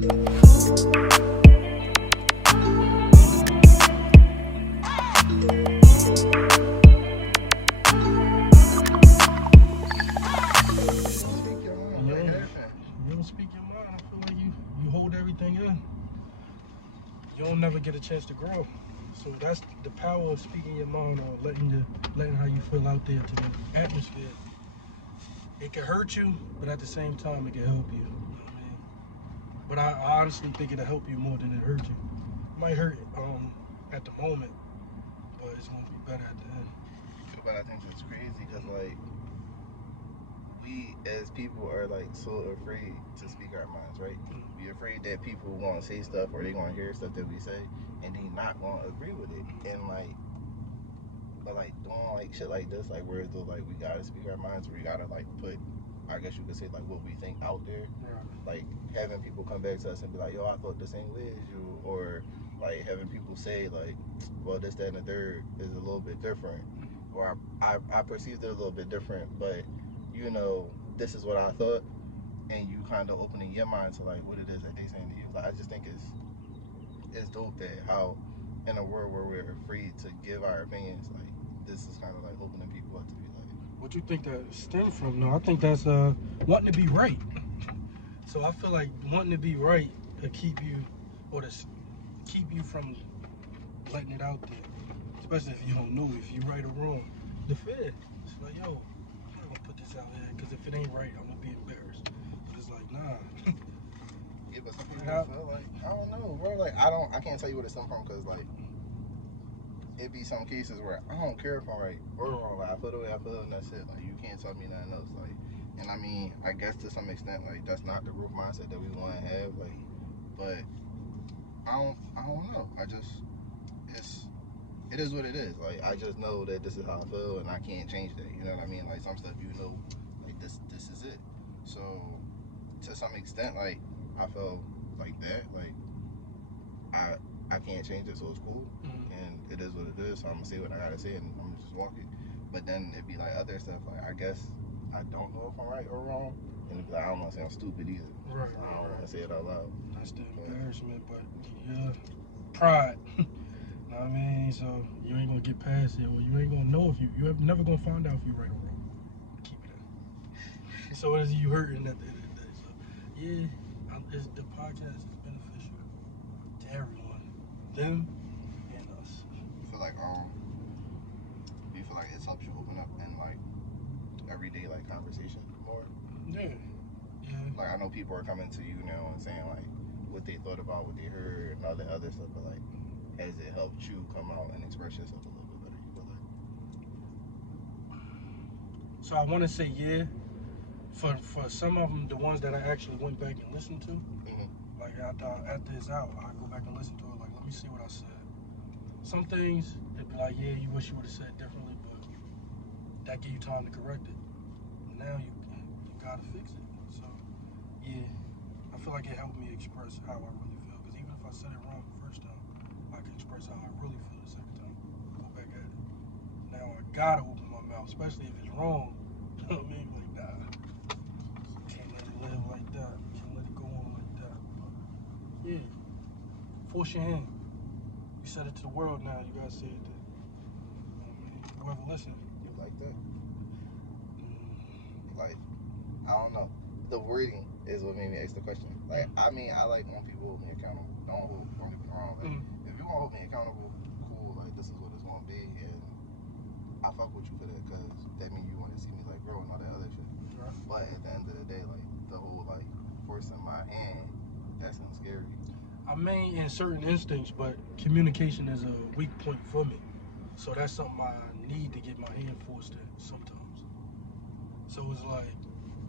You don't never get a chance to grow. So that's the power of speaking your mind or letting how you feel out there to the atmosphere. It can hurt you, but at the same time it can help you. But I honestly think it'll help you more than it hurt you. It might hurt at the moment, but it's gonna be better at the end. But I think it's crazy because like we as people are like so afraid to speak our minds, right? We're afraid that people gonna say stuff or they gonna hear stuff that we say and they not gonna agree with it. And like, but like doing like shit like this, like where it's like we gotta speak our minds, we gotta like put, I guess you could say like what we think out there. Yeah. Like having people come back to us and be like, yo, I thought the same way as you, or like having people say like, well, this, that, and the third is a little bit different, or I perceived it a little bit different, but you know, this is what I thought, and you kind of opening your mind to like what it is that they saying to you. Like I just think it's dope that how in a world where we're afraid to give our opinions, like this is kind of like opening people up to be like. What you think that stem from? No, I think that's wanting to be right. So I feel like wanting to be right to keep you, or to keep you from letting it out there. Especially if you don't know if you're right or wrong. The fear. It's like, yo, I'm not gonna put this out here because if it ain't right, I'm gonna be embarrassed. But it's like, nah. Yeah, but some people feel like I don't know, bro. Like I can't tell you what it's from because like it be some cases where I don't care if I'm right or wrong. Like I feel the way I feel and that's it. Like you can't tell me nothing else. Like, and I mean, I guess to some extent, like that's not the growth mindset that we want to have. Like, but I don't know. It is what it is. Like I just know that this is how I feel and I can't change that. You know what I mean? Like some stuff you know, like this is it. So to some extent, like I felt like that. Like I can't change it, so it's cool, and it is what it is. So I'm gonna say what I gotta say, and I'm gonna just walk it. But then it'd be like other stuff. Like I guess I don't know if I'm right or wrong, and it'd be like I don't want to sound stupid either. Right. So I don't want to say it out loud. That's the embarrassment, but yeah, pride. Know what I mean? So you ain't gonna get past it, or you ain't gonna know if you're never gonna find out if you're right or wrong. Keep it in. So is you hurting at the end of the day? So yeah, the podcast is beneficial to everyone, them and us. I feel like do you feel like it's helped you open up in like everyday like conversation more? Yeah. Like I know people are coming to you now and saying like what they thought about what they heard and all the other stuff, but like has it helped you come out and express yourself a little bit better? You feel like? So I want to say yeah. For some of them, the ones that I actually went back and listened to, like after it's out, I go back and listen to it. Like, let me see what I said. Some things it'd be like, yeah, you wish you would have said differently, but that gave you time to correct it. Now you gotta fix it. So yeah, I feel like it helped me express how I really feel. Because even if I said it wrong the first time, I can express how I really feel the second time. Go back at it. Now I gotta open my mouth, especially if it's wrong. You know what I mean? Like, nah. Can't let it live like that. Can't let it go on like that. But yeah. Force your hand. You said it to the world now, you gotta say it to whoever listen. You like that? Like, I don't know. The wording is what made me ask the question. Like, I mean, I like when people hold me accountable. Don't get me wrong. Like, if you want to hold me accountable, cool. Like, this is what it's gonna be, and I fuck with you for that because that means you want to see me like grow and all that other shit. Right. But at the end of the day, like the whole like forcing my hand, that sounds scary. I mean, in certain instincts, but communication is a weak point for me. So that's something I need to get my hand forced in sometimes. So it's like,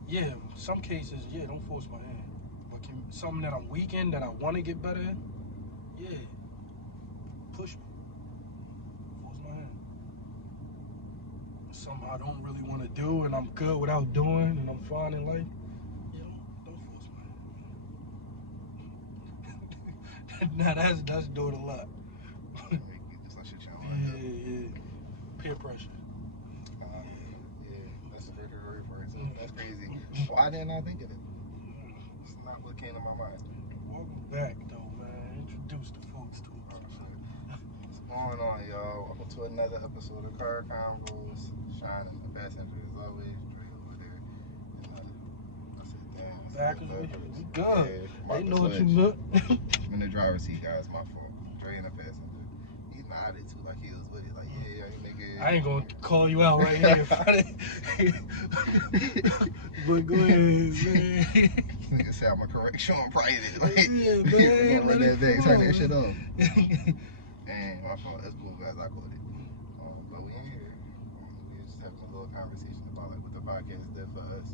yeah, some cases, yeah, don't force my hand. But something that I'm weak in, that I want to get better in, yeah, push me. Force my hand. Something I don't really want to do and I'm good without doing and I'm fine in life, yeah, don't force my hand. Now that's doing a lot. Yeah. Peer pressure. Yeah, that's a very, very for it. That's crazy. Why didn't I think of it? It's not what came to my mind. Well, to another episode of Car Convos. Shine in the passenger as always. Dre over there. And I said, damn. Back we good. Yeah, they know what you meant. I'm in the driver's seat, guys. My fault. Dre in the passenger. He nodded too, like he was with it. Like, yeah, nigga. I ain't gonna call you out right here in front of but go ahead, man. Nigga say I'm a correction on private. Like, yeah, man. Run that back, turn that shit off. And my fault. That's cool, guys. I caught it. But we in here. We just having a little conversation about like what the podcast did for us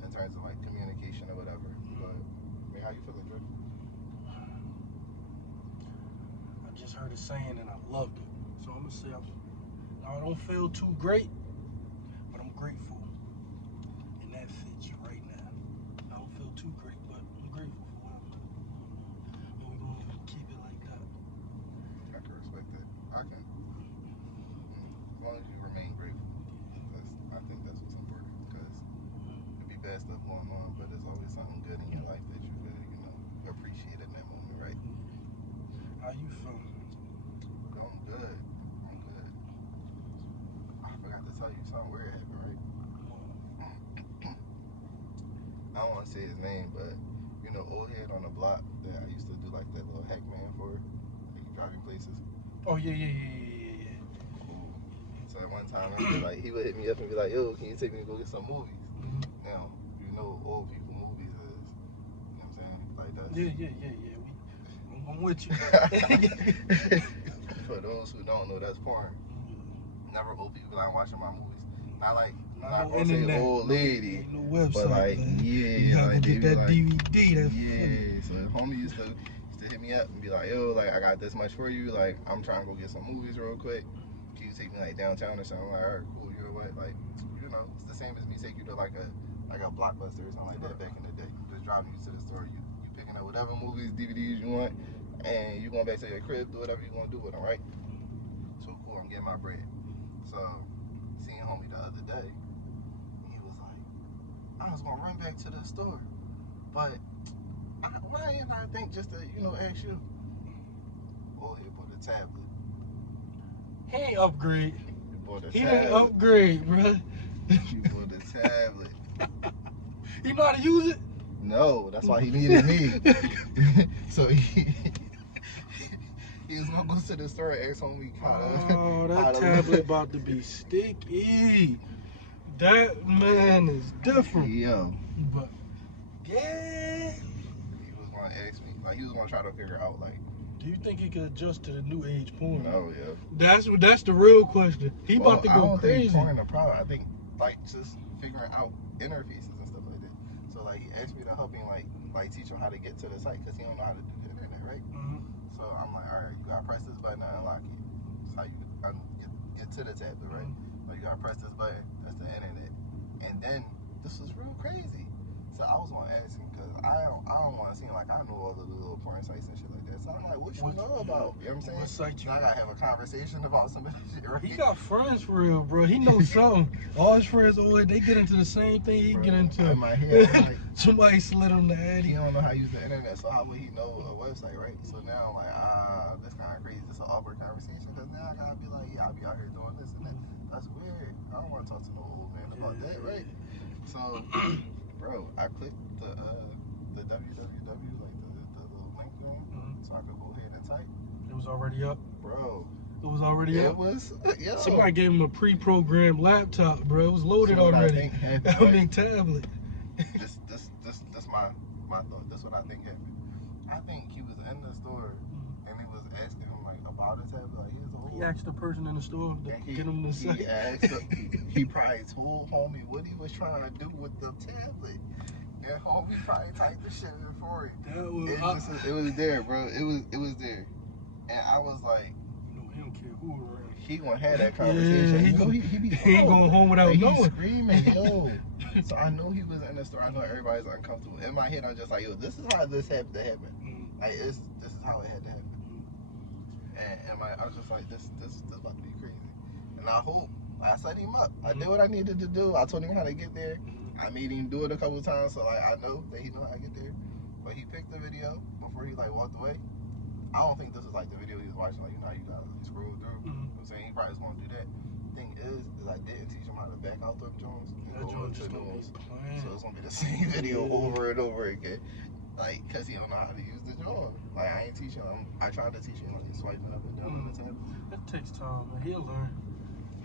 in terms of like communication or whatever. But I mean, how you feeling, Dre? I just heard a saying and I loved it. So I'm gonna say I don't feel too great, but I'm grateful. And that fits right now. I don't feel too great, but I'm grateful for what I'm doing. And we're gonna keep it like that. I can respect that. I can. As long as you remain grateful. I think that's what's important because it'd be bad stuff going on, but there's always something good in your life that you could, appreciate in that moment, right? How you feeling? I'm good. I forgot to tell you something weird happened, right? I don't want to say his name, but old head on the block that I used to do like that little hack man for, like driving places. Oh yeah. Cool. So at one time, he would hit me up and be like, "Yo, can you take me to go get some movies?" Mm-hmm. Now, old people movies is, you know what I'm saying? Like that's. Yeah. I'm with you. For those who don't know, that's porn. Never old people like watching my movies. Not like, I'm not gonna say old lady, no website, but like, man. yeah, you like to get that like, DVD. That's yeah. funny. So homie used to hit me up and be like, "Yo, like I got this much for you. Like I'm trying to go get some movies real quick. Can you take me like downtown or something?" I'm like, "Alright, cool. You know what? Like, it's the same as me taking you to like a Blockbuster or something like that back in the day. Just driving you to the store, you picking up whatever movies, DVDs you want, and you going back to your crib, do whatever you want to do with them, right? So cool. I'm getting my bread. So seeing homie the other day, he was like, "I was gonna run back to the store, but why didn't I think just to ask you?" Oh, he bought a tablet. He ain't upgrade. He bought a He tablet. didn't upgrade, bro. He bought a tablet. You know how to use it? No, that's why he needed me. So he was gonna go to the store and ask homie that tablet about to be sticky. That man is different. Yo. But yeah. He was gonna ask me, like he was gonna try to figure out like. Do you think he could adjust to the new age porn? No, yeah. That's the real question. He about to go I don't crazy. think porn a problem. I think like just figuring out interfaces and stuff like that. So like he asked me to help him like teach him how to get to the site because he don't know how to do the internet, right? Mm-hmm. So I'm like, all right, you gotta press this button to unlock it. That's how you get to the tablet, right? Mm-hmm. Like you gotta press this button. That's the internet. And then this was real crazy. So I was gonna ask him because I don't want to seem like I know all the little porn sites and shit like that. So I'm like, what you know about? You know what I'm saying? So I gotta have a conversation about some of this shit, right? He got friends for real, bro. He knows something. All his friends, they get into the same thing he get into. In my head, like, somebody slid him the addy. He don't know how to use the internet, so how would he know a website, right? So now I'm like, that's kind of crazy. It's an awkward conversation because now I gotta be like, yeah, I'll be out here doing this and that. That's weird. I don't want to talk to no old man about that, right? So, bro, I clicked the www, like the little link thing, so I could go ahead and type. It was already up, bro. It was already up. It was. Yo. Somebody gave him a pre-programmed laptop, bro. It was loaded already. Tablet. This my thought. That's what I think happened. I think he was in the store and he was asking him like about a tablet. Like he asked the person in the store to get him the site. He probably told homie what he was trying to do with the tablet. And homie probably typed the shit in for it. It was there, bro. It was there. And I was like, no, he don't care who around. He gonna have that conversation. Yeah, he ain't going home without knowing. He's screaming, yo. So I know he was in the store. I know everybody's uncomfortable. In my head, I'm just like, yo, this is how this had to happen. Like, this is how it had to happen. And I was just like, this about to be crazy. And I hope I set him up. I did what I needed to do. I told him how to get there. I made him do it a couple of times, so like I know that he know how to get there. But he picked the video before he like walked away. I don't think this is like the video he was watching. Like, you know, how you gotta scroll through. You know what I'm saying? He probably just gonna do that. Thing is I didn't teach him how to back out them Jones and That go joint to just gonna those. be playing. So it's gonna be the same video over and over again. Like, cause he don't know how to use the Jones. Like, I ain't teaching him. I tried to teach him like swiping up and down on the tablet. It takes time, man. He'll learn.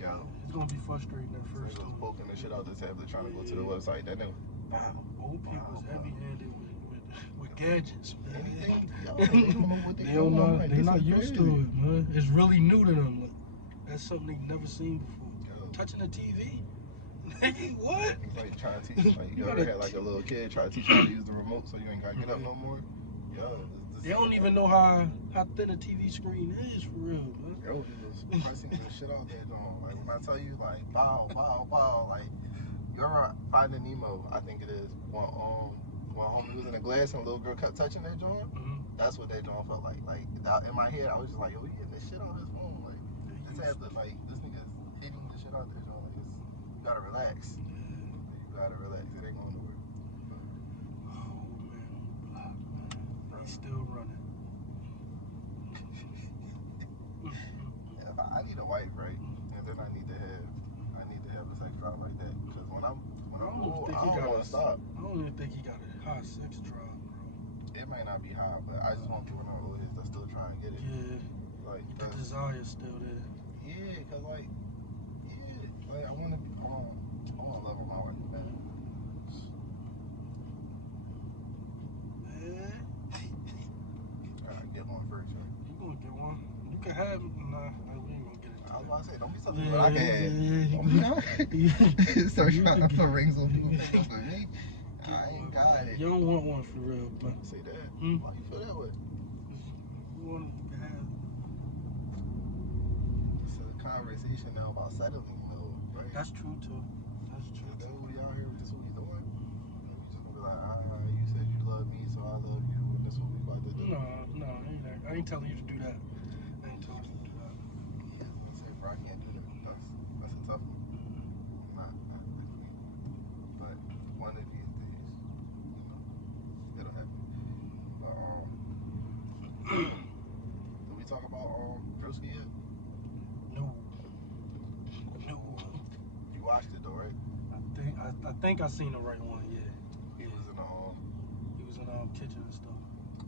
Yeah. It's gonna be frustrating at first. So he was poking the shit out the tablet trying to go to the website. That nigga. Old people's heavy-handed with gadgets, man. Anything, they don't know what they don't know. Like, they're not used to it, man. It's really new to them. Like, that's something they've never seen before. Yo. Touching the TV? Nigga, what? It's like trying to teach. Like, you ever had like a little kid try to teach you how to use the remote so you ain't gotta get up no more? Yo, they don't even know how thin a TV screen is for real, man. Yo, he was pressing the shit out there, John. Like, when I tell you, like, bow, like, you ever Finding Nemo? I think it is. When homie was in the glass and a little girl kept touching that joint. That's what that joint felt like. Like, in my head, I was just like, yo, he getting this shit on his phone. Like, this tablet, like, this nigga's hitting the shit out there, John. Like, you gotta relax. You gotta relax. It ain't going nowhere. Oh man, he's still running. I need a wife, right? And then I need to have a sex drive like that. Because when I'm old, I don't want to stop. I don't even think he got a high sex drive, bro. It might not be high, but I just want people to know who it is that still trying to get it. Yeah. Like, the desire's still there. Yeah, cause like I want to love my wife bad. Yeah. I gotta get one first, right? You gonna get one? You can have. Nah, we ain't gonna get it. I was about to say, don't be something I can have. Start trying to put rings on people for me. I ain't got it. You don't want one for real, but say that. Why you feel that way? You want to have. It's a conversation now about settling, right? That's true too. That's true. That's what we out here. This what we doing. We just gonna be like, you said you love me, so I love you, and this what we about to do. No, I ain't telling you to do that. I ain't telling you to do that. Yeah, I say, bro, I can't do that. That's a tough one. Not but one of these days, it'll happen. But did we talk about Broski yet? No. You watched it though, right? I think I seen the right one. Yeah. He was in the kitchen and stuff.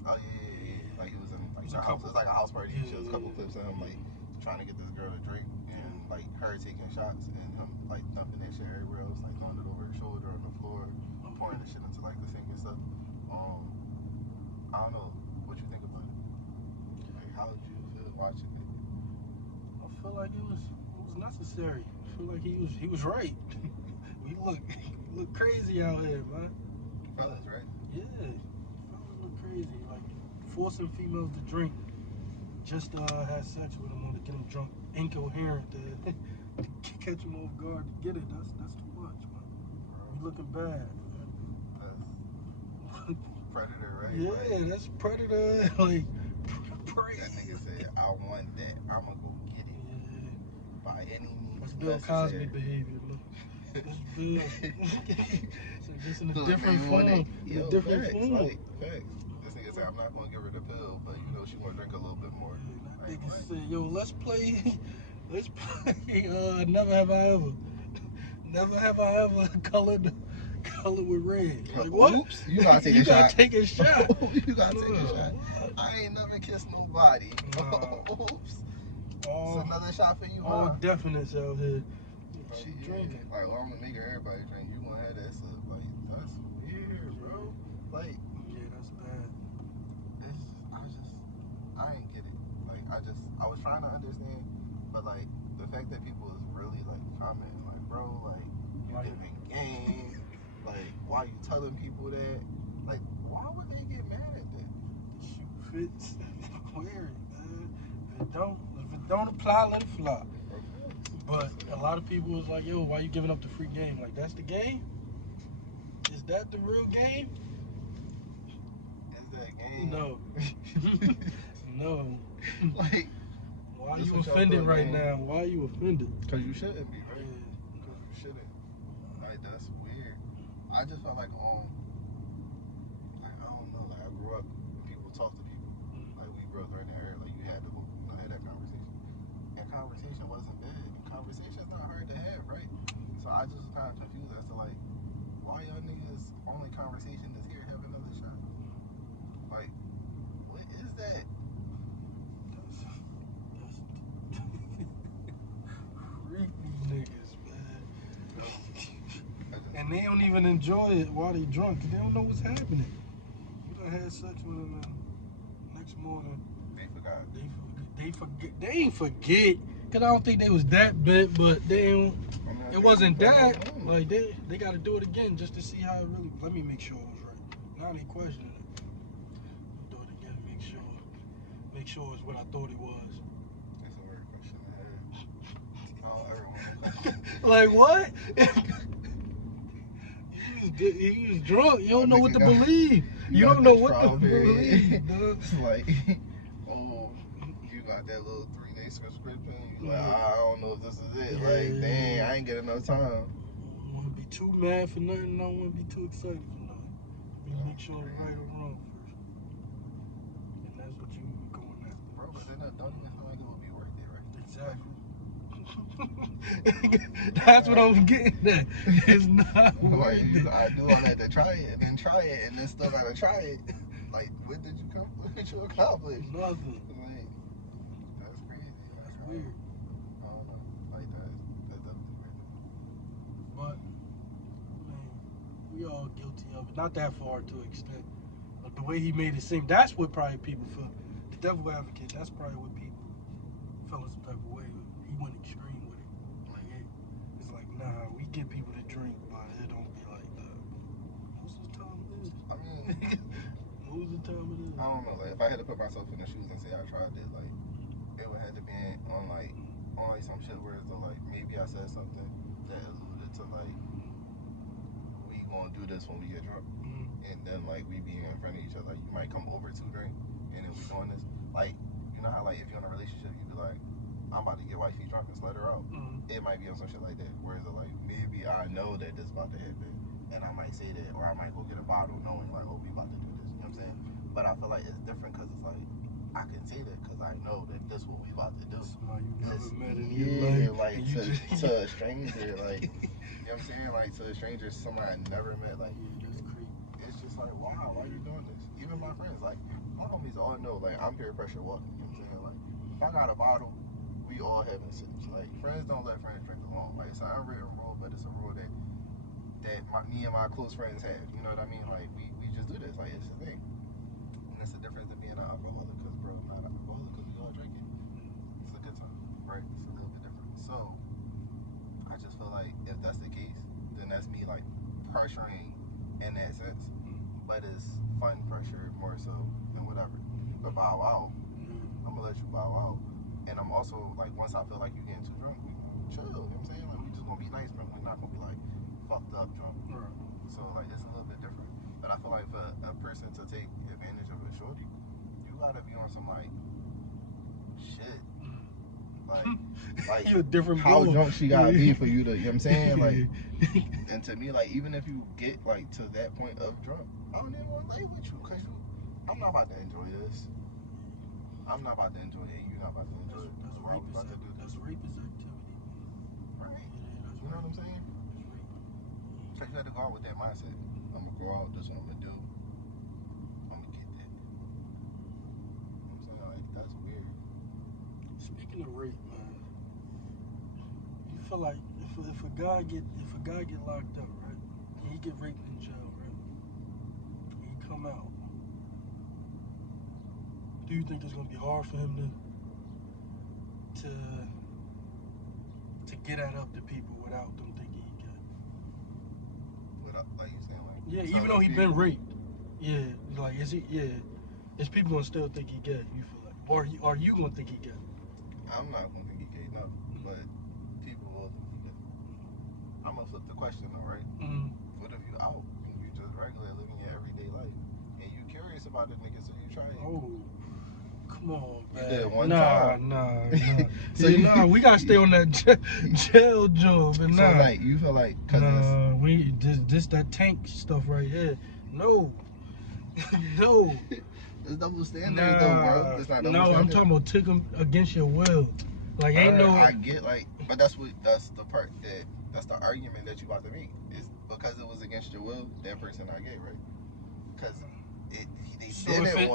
Oh yeah. Like he was in like a couple. It was like a house party. He shows a couple Yeah. clips of him like trying to get this girl to drink and like her taking shots and him like dumping that shit everywhere else, like throwing it over her shoulder on the floor, pouring the shit into like the sink and stuff. I don't know what you think about it. Like, how did you feel watching it? I feel like it was necessary. I feel like he was right. We look crazy out here, man. Fellas, right? Yeah, fellas look crazy. Like forcing females to drink just to have sex with them or to get them drunk, incoherent, to catch them off guard to get it. That's too much, man. We looking bad. That's predator, right? Yeah, like, that's predator. Like prey. That nigga said, "I want that. I'ma go get it by any means." That's Bill Cosby behavior, look. That's Bill. So just in a different form. In a different form. Like, facts. This nigga said, "I'm not gonna give her the pill, but you know she wanna drink a little bit more." Yeah, that nigga said, "Yo, let's play. Never have I ever. Never have I ever colored with red." Like what? Oops, you gotta take a shot. You gotta take a shot. You gotta take a shot. I ain't never kissed nobody. Oops. It's another shot for you, all definites out here. She drinking. Like, well, I'm gonna make everybody drink. You gonna have that stuff. Like, that's weird, bro. Like, yeah, that's bad. I ain't get it. Like, I was trying to understand, but like, the fact that people is really like commenting, like, bro, like, you giving game. Like, why you telling people that? Like, why would they get mad at that? The shoe fits. Wear it, man. If it don't apply, let it fly. But a lot of people was like, yo, why you giving up the free game? Like, that's the game? Is that the real game? Is that game? No. No. Like, why are you offended right now? Why are you offended? Because you shouldn't be, right? Yeah. Because you shouldn't. Like, that's weird. I just felt like, I don't know, like, I grew up when people talk to people. Like, we grew up right now. And they don't even enjoy it while they drunk, because they don't know what's happening. You done had sex with them next morning. They forgot. They ain't forget. Because I don't think they was that bit, but they ain't, it wasn't that. Like, they got to do it again just to see how it really. Let me make sure it was right. Now they questioning it. Do it again, make sure it's what I thought it was. That's a weird question. Oh, Like what? he was drunk. You don't know what to believe. You don't know what to believe. It's like, oh, you got that little 3-day subscription. You like, I don't know if this is it. Yeah. Like, dang, I ain't get enough time. I don't want to be too mad for nothing. I don't want to be too excited for nothing. You make sure it's right or wrong first. And that's what you going after. Bro, but then don't even feel like it would be worth it, right? Exactly. That's what I'm getting at. It's not worth it. I do all that to try it, and then try it, and then still gotta try it. Like, what did you accomplish? Nothing. Like, that's crazy. That's weird. I don't know. Like, that's definitely weird. But, man, we all guilty of it. Not that far to an extent. But the way he made it seem, that's what probably people feel. The devil advocate, that's probably what people feel some type of way. He went extreme with it. Like, it's like, nah, we get people to drink, but it don't be like that. Most of the time it is. I mean, most of the time it is. I don't know. Like, if I had to put myself in the shoes and say I tried it, like, it would have to be on some shit where it's like, maybe I said something that alluded to, like, we gonna do this when we get drunk. And then, like, we be in front of each other. Like, you might come over to drink, and then we doing this. Like, you know how, like, if you're in a relationship, you be like, I'm about to get wifey drunk and let her out. It might be on some shit like that. Whereas, like, maybe I know that this is about to happen, and I might say that, or I might go get a bottle knowing, like, oh, we about to do this. You know what I'm saying? But I feel like it's different because it's like, I can say that because I know that this is what we about to do. Somebody you never met in your life. Like, to a stranger, like, you know what I'm saying? Like, to a stranger, somebody I never met, like, it's just like, wow, why are you doing this? Even my friends, like, my homies all know, like, I'm peer pressure walking, you know what I'm saying? Like, if I got a bottle, we all having sips. Like, friends don't let friends drink alone. Like, it's an unwritten rule, but it's a rule that me and my close friends have. You know what I mean? Like, we just do this. Like, it's a thing. And it's the difference than being an alcoholic, because, bro, not an alcoholic because we all drink it. It's a good time, right? It's a little bit different. So, I just feel like if that's the case, then that's me, like, pressuring in that sense. But it's fun pressure more so than whatever. But bow out, I'm gonna let you bow out. And I'm also, like, once I feel like you're getting too drunk, we chill, you know what I'm saying? Like, we just gonna be nice, but we're not gonna be, like, fucked up drunk. Right. So, like, it's a little bit different. But I feel like for a person to take advantage of a shorty, you gotta be on some, like, shit. Like you're a different how boy. drunk she gotta be for you to, you know what I'm saying? Like, and to me, like, even if you get, like, to that point of drunk, I don't even want to lay with you, because I'm not about to enjoy this. I'm not about to enjoy it. You're not about to enjoy it. That's rapist activity. Right. Yeah, You know what I'm saying? Because you had to go out with that mindset. I'm going to go out, this is what I'm going to do. I'm going to get that. You know what I'm saying? Like, that's weird. Speaking of rape, man, you feel like if a guy get locked up, right? And he get raped in jail, right? And he come out. Do you think it's gonna be hard for him to get that up to people without them thinking he got? Without, like you saying, like, yeah, even though he been raped. Yeah, like is he? Yeah, is people gonna still think he gay? You feel like, or are you gonna think he gay? I'm not gonna think he gay, no, but people will think he gay. I'm gonna flip the question though, right? What if you out and you just regular living your everyday life and you curious about the nigga, so you try it? Oh. Come on, man. You did it one time. Nah. So we gotta stay on that jail job, and so like you feel like, cause we this that tank stuff right here. No, no. It's double standards though, bro. It's not double standards. I'm talking about took him against your will. Like ain't no. I get like, but that's the part that's the argument that you about to make. Is because it was against your will, that person not gay, right? Because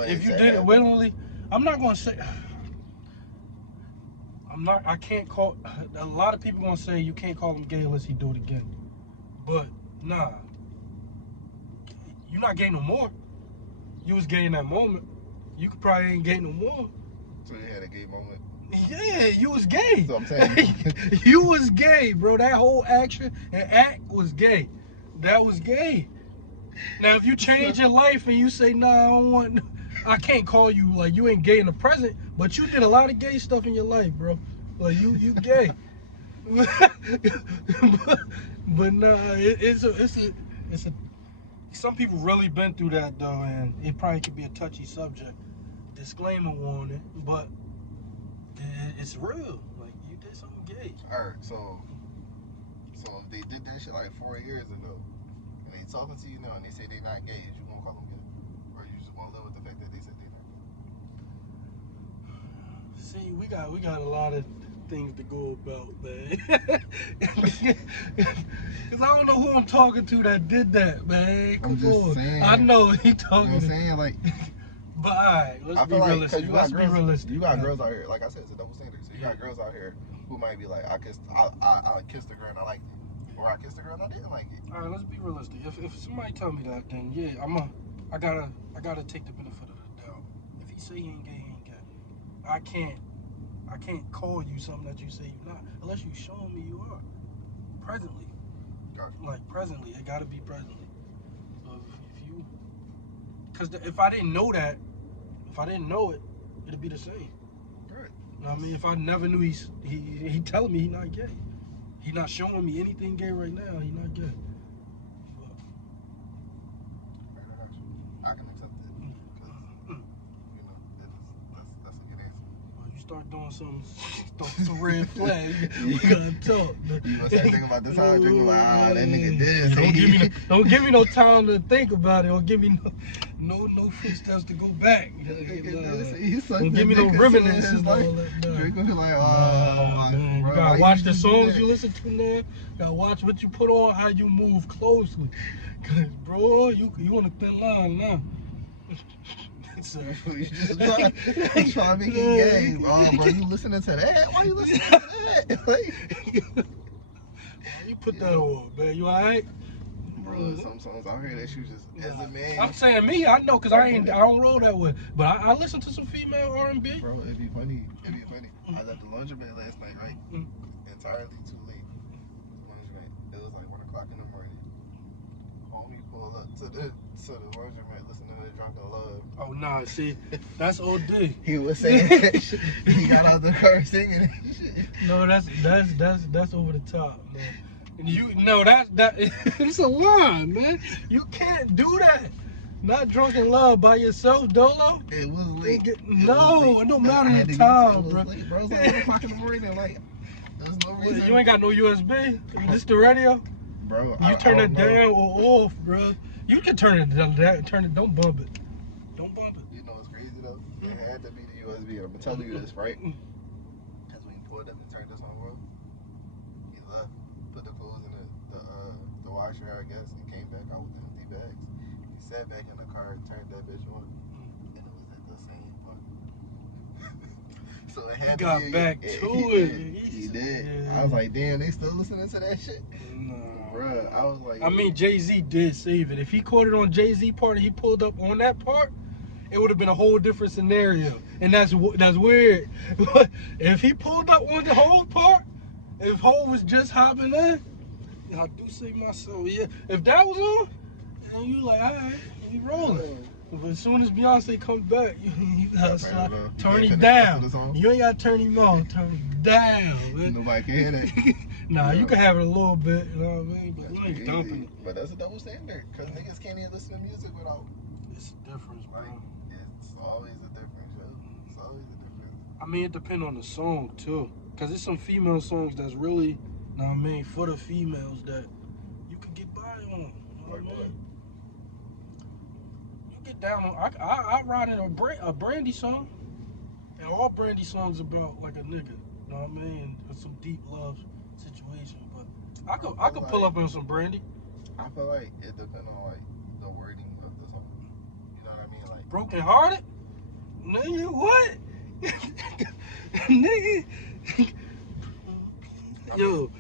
if you did it willingly. I'm not gonna say. I can't call. A lot of people gonna say you can't call him gay unless he do it again. But Nah. You not gay no more. You was gay in that moment. You could probably ain't gay no more. So you had a gay moment. Yeah, you was gay. So I'm saying you was gay, bro. That whole action and act was gay. That was gay. Now, if you change your life and you say, nah, I can't call you, like, you ain't gay in the present, but you did a lot of gay stuff in your life, bro. Like, you gay. but nah, it's a, some people really been through that, though, and it probably could be a touchy subject. Disclaimer warning, but it's real. Like, you did something gay. Alright, so if they did that shit like 4 years ago, and they talking to you now and they say they not gay, is you gonna call them gay? Or you just gonna live with the fact that they said they not gay? See, we got a lot of things to go about, man. Cause I don't know who I'm talking to that did that, man. Come I'm just on. saying. I know he You talking. know what I'm saying? Like, but alright, let's be realistic. You got girls out here, like I said, it's a double standard. So you got girls out here who might be like, I kissed the girl and I liked it, or I kissed the girl and I didn't like it. Alright, let's be realistic. If somebody tell me that, then yeah, I gotta take the benefit of the doubt. If he say he ain't gay, he ain't gay. I can't call you something that you say you're not, unless you showing me you are. Presently. Gotcha. Like, presently. It gotta be presently. So if you... Because if I didn't know that, if I didn't know it, it'd be the same. Right. You know what I mean? If I never knew he telling me he not gay. He not showing me anything gay right now, he not gay. But, I can accept it. Because, you know, that's a good answer. well, you start doing some red flags, we gotta talk. You gonna start thinking about this how I drink, like, that nigga did. Don't give me no time to think about it, or give me no footsteps to go back. Don't give me no reminiscences and all that. Drake gonna be like, oh, man, bro, you gotta watch the songs you listen to now. You gotta watch what you put on, how you move closely. Cause bro, you on a thin line now. You just trying to make it gay. Oh, bro, you listening to that? Why you listening to that? Like, why you put that on, man? You alright? Bro, some songs out here that you just, as a man. I'm saying me, I know, cause I don't roll that way. But I listen to some female R&B. Bro, it'd be funny. I left the laundromat last night, right? Entirely too late. Laundromat. It was like 1 o'clock in the morning. Homie pulled up to the laundromat listening to Drunken Love. Oh nah, see, that's OD. He was saying that shit. He got out the car singing that shit. No, that's over the top, man. That it's a line, man. You can't do that. Not Drunken Love by yourself, Dolo. It was late. It don't matter the time, bro. Late, bro. It was like 1 o'clock in the morning. Like, there's no reason. You ain't got no USB. This the radio. Bro, you turn it down or off, bro. You can turn it down. Don't bump it. Don't bump it. You know what's crazy though? It had to be the USB. I'm telling you this, right? Because when you pulled up and turned this on, bro, he left, put the clothes in the washer, I guess, and came back out with the empty bags. He sat back in the car and turned that bitch on, and it was at the same part. So it had got back to it. He did. Yeah. I was like, damn, they still listening to that shit? No. Bruh, I was like... I mean, Jay-Z did save it. If he caught it on Jay-Z part and he pulled up on that part, it would have been a whole different scenario. And that's weird. If he pulled up on the whole part, if Ho was just hopping in, I do say myself, yeah. If that was on, then you like, all right, you rolling. But as soon as Beyonce comes back, you gotta turn him down. You ain't gotta turn him on, turn him down, man. Nobody can hear that. Nah, you can have it a little bit, you know what I mean? But you ain't dumping it. But that's a double standard, because niggas can't even listen to music without... It's a difference, bro. Like, it's always a difference, yo. It's always a difference. I mean, it depends on the song, too. Because there's some female songs that's really, you know what I mean, for the females that you could get by on. You know what I mean? You get down on... I ride in a Brandy song. And all Brandy songs about, like, a nigga. You know what I mean? Or some deep love situation. But I could pull up on some Brandy. I feel like it depends on, like, the wording of the song. You know what I mean? Like... Broken hearted? Nigga, what? Nigga. Yo.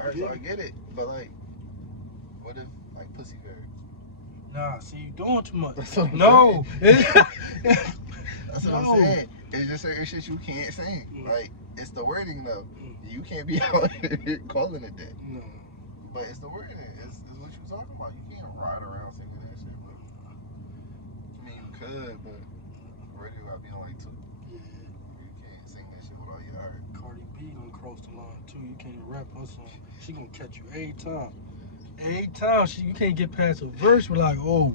Alright, so I get it, but like, What if, like, pussy fairy? Nah, see, you doing too much. That's what I'm No. That's what I'm No. saying. It's just certain shit you can't sing. Like, it's the wording, though. You can't be out here calling it that. No. But it's the wording. It's what you talking about. You can't ride around singing that shit, bro. I mean, you could, but radio gotta be on, like, 2. Yeah. You can't sing that shit with all your heart. Cardi B gonna cross the line, too. You can't rap her song. She gonna catch you every time. Every time you can't get past a verse, we're like, oh,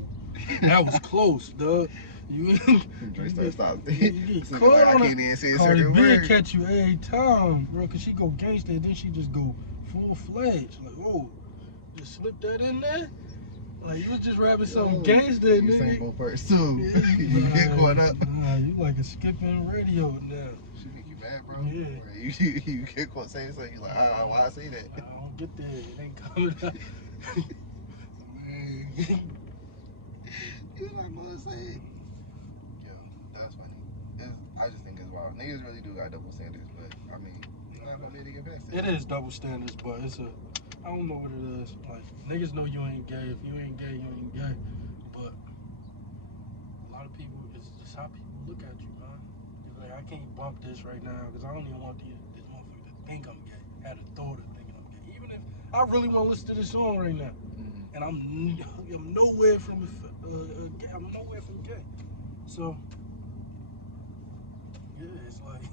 that was close, dog. You Stop. I can't even say a Cardi certain B word. catch you every time, bro, cause she go gangster and then she just go full-fledged. Like, oh, just slip that in there. Like you was just rapping something gangster. You sing both parts too. Yeah, you get caught up. Nah, you like a skipping radio now. She make you mad, bro. Yeah. You get caught saying something. You like, why I say that? I don't get there. It ain't coming up. Man. You're not gonna say it. Yo, that's funny. I just think it's wild. Niggas really do got double standards, but I mean, you're not gonna be able to get past it. It is double standards, but I don't know what it is. Like, niggas know you ain't gay. If you ain't gay, you ain't gay. But a lot of people, it's just how people look at you, man. It's like, I can't bump this right now because I don't even want this motherfucker to think I'm gay. Had a thought of thinking I'm gay. Even if I really want to listen to this song right now. And I'm nowhere from gay. I'm nowhere from gay. So, yeah, it's like...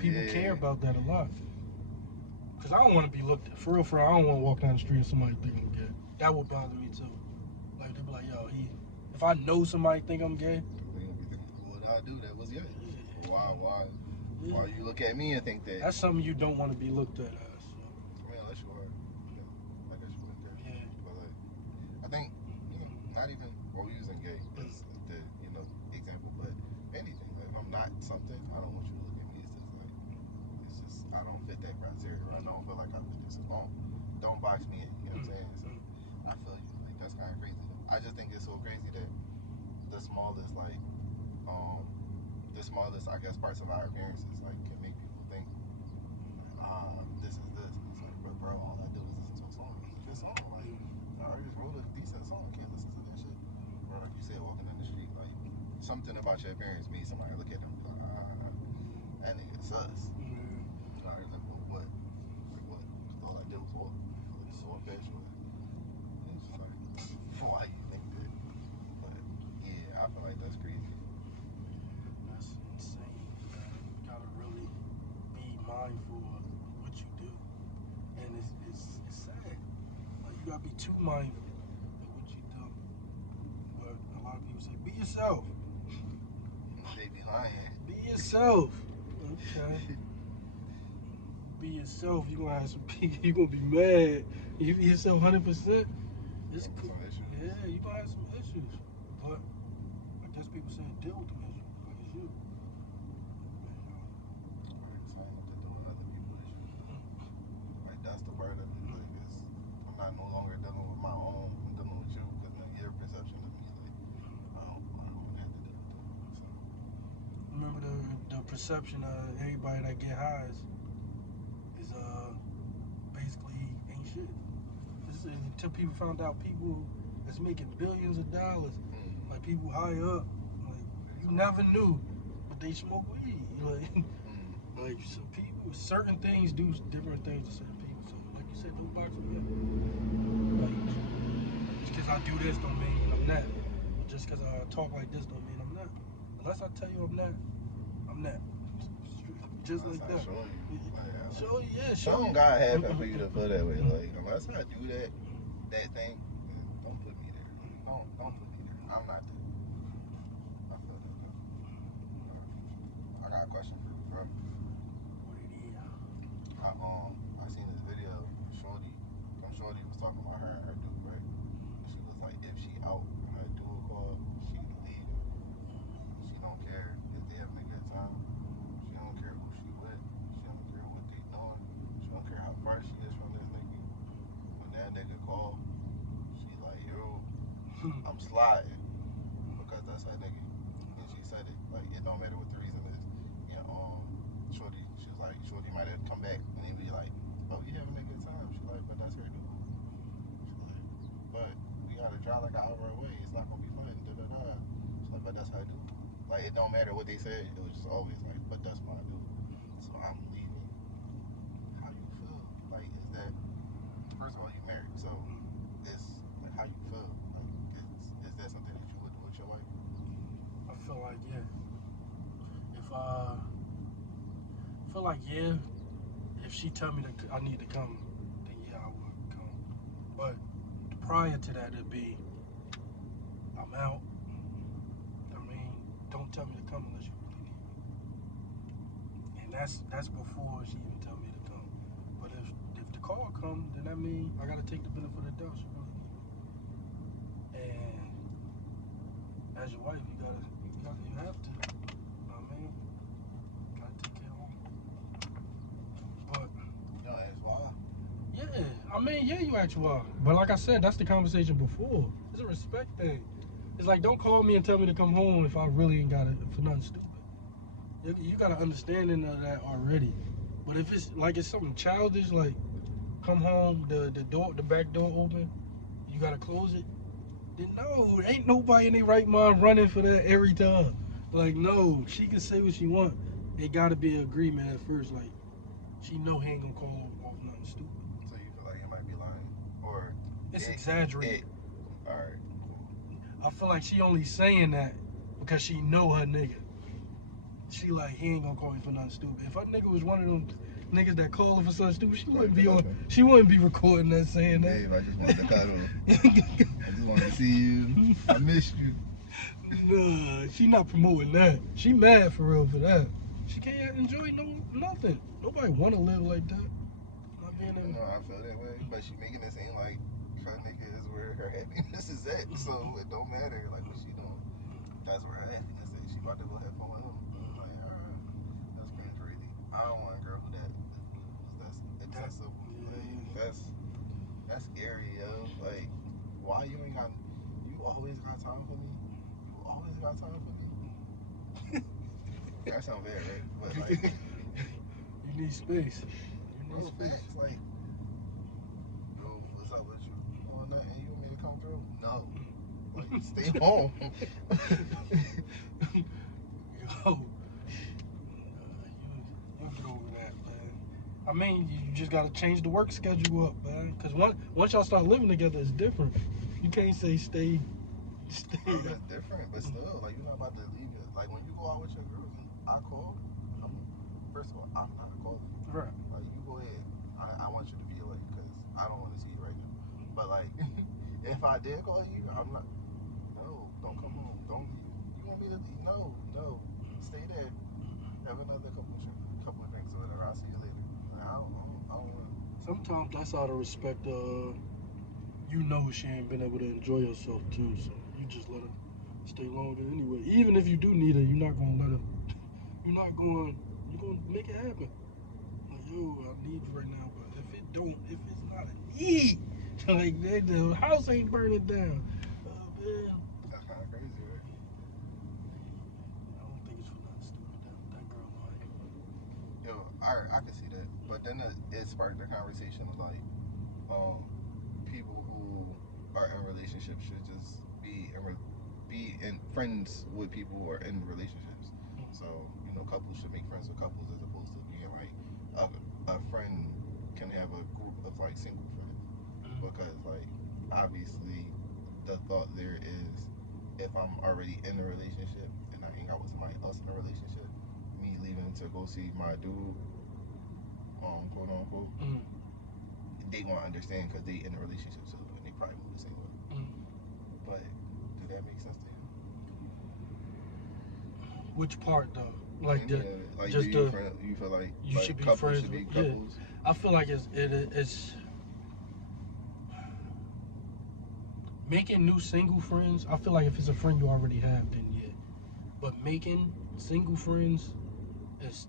People care about that a lot. Cause I don't want to be looked at. For real, I don't want to walk down the street and somebody think I'm gay. That would bother me too. Like they be like, yo, if I know somebody think I'm gay, they gonna be thinking, what did I do that was gay? Yeah. Why you look at me and think that? That's something you don't want to be looked at as. So. I mean, unless you are, I guess you wouldn't care. Yeah. But like, I think, not even using gay as the example, but anything. Like, if I'm not something, I don't want you to look at me as this. Like, it's just I don't fit that criteria. I don't feel like I fit this. Don't box me in. You know what I'm saying? So I feel you. Like that's kind of crazy. I just think it's so crazy that the smallest I guess parts of our appearances like can make people think this is this. And it's like, bro, all I do is listen to a song. It's a good song. Like I already wrote a decent song. I can't listen to that shit. Bro, like you said, walking down the street, like something about your appearance made somebody look at them and be like, that nigga sus. Not like, what? Like what? Because all I did was walk. Like, so impatient. It's just like, why you think that? But yeah, I feel like that's crazy. That's insane. You gotta really be mindful of what you do, and it's sad. Like you gotta be too mindful of what you do. But a lot of people say, be yourself. They be lying. Be yourself. Okay. Be yourself. You gonna have some people. You gonna be mad. You be yourself 100%. It's cool. Yeah, you gonna have some issues. But I guess people saying deal with them issues because it's you. Like that's the part of it. Like I'm not no longer dealing with my own. I'm dealing with you because your perception of me. Like I don't have to deal with that. So. Remember the perception of everybody that get highs is basically ain't shit. This is until people found out people that's making billions of dollars, like people high up, like you never knew, but they smoke weed. Like so people, certain things do different things to certain people. So like you said, don't box me up. Like just because I do this don't mean I'm not. Or just because I talk like this don't mean I'm not. Unless I tell you I'm not. Just like that. Show you. Some God happen for you to feel that way. Like unless I do that thing, don't put me there. Don't put me there. I'm not there. I feel that though. I got a question for you, bro. I seen this video. Shorty was talking about her and her dude, right? She was like, if she out and her dude call, she leave. She don't care if they having a good time. She don't care who she with. She don't care what they doing. She don't care how far she is from this nigga. When that nigga call, she like, yo, I'm sliding because that's her nigga. And she said it like it don't matter what the reason is. Yeah, she was like, Shorty might have come back and he'd be like, "Oh, you having a good time?" She's like, "But that's her dude." She's like, "But we gotta drive like an hour away. It's not gonna be fun." Da da da. She's like, "But that's her dude." Like it don't matter what they said. It was just always like, "But that's my dude." So I'm leaving. How you feel? Like, is that first of all you married? So it's like how you feel? Like, is that something that you would do with your wife? I feel like yeah. If I feel like yeah, if she tell me that I need to come, then yeah, I would come. But prior to that, it'd be I'm out. I mean, don't tell me to come unless you really need me. And that's before she even tell me to come. But if the call come, then that means I gotta take the benefit of the doubt. She really need me. And as your wife, you have to. I mean, gotta take care of home. But You don't ask why. yeah, I mean, yeah, you ask why. But like I said, that's the conversation before. It's a respect thing. It's like, don't call me and tell me to come home if I really ain't got it for nothing stupid. You got an understanding of that already. But if it's like it's something childish, like come home, the back door open, you gotta close it. Then no, ain't nobody in their right mind running for that every time. Like no, she can say what she want. It gotta be an agreement at first. Like she know he ain't gonna call off nothing stupid. So you feel like you might be lying, or It's exaggerated. All right. I feel like she only saying that because she know her nigga. She like he ain't gonna call me for nothing stupid. If her nigga was one of them niggas that call her for something stupid, she wouldn't be recording that saying that. Babe, I just wanted to cuddle. I just wanted to see you. I missed you. Nah, she not promoting that. She mad for real for that. She can't enjoy nothing. Nobody wanna live like that. Not being able. You know, I feel that way, but she making it seem like her nigga is where her happiness is at. So it don't matter like what she doing. That's where her happiness is. She about to go have fun with him. Like, that's kind of crazy. I don't want a girl that's excessive. Like, that's scary, yo. Like, why you ain't got? You always got time for me. You always got time for me. That sounds bad, right? But like, you need space. You need space. Facts, like, yo, what's up with you? Oh, nothing. You want me to come through? No. Like, stay home. Yo, you get over that, man. I mean, you just gotta change the work schedule up, man. Cause once y'all start living together, it's different. You can't say stay. That's different, but still, like, you're not about to leave it. Like, when you go out with your girls and I call, first of all, I'm not calling. Right. Like, you go ahead. I want you to be late because I don't want to see you right now. But, like, if I did call you, I'm not. No, don't come home. Don't leave. You want me to leave? No. Stay there. Have another couple of drinks or whatever. I'll see you later. Like, I don't want to. Sometimes that's out of respect. You know she ain't been able to enjoy herself too, so you just let her stay longer anyway. Even if you do need her, you're not gonna let her. You're gonna make it happen. Like, yo, I need you right now, but if it's not a need, like the house ain't burning down. Man. That's kind of crazy, right? I don't think it's for nothing stupid. That girl lying. Yo, I can see that, but then it sparked the conversation of like, people who are in relationships should just be in friends with people who are in relationships. So couples should make friends with couples as opposed to being like a friend can have a group of like single friends, because like obviously the thought there is if I'm already in a relationship and I hang out with somebody else in a relationship, me leaving to go see my dude, quote unquote, they gonna understand because they in a relationship too and they probably move the same way. But do that make sense to you? Which part though? Like just you feel like you should be couples friends should be with, couples? Yeah. I feel like it's making new single friends. I feel like if it's a friend you already have, then yeah. But making single friends is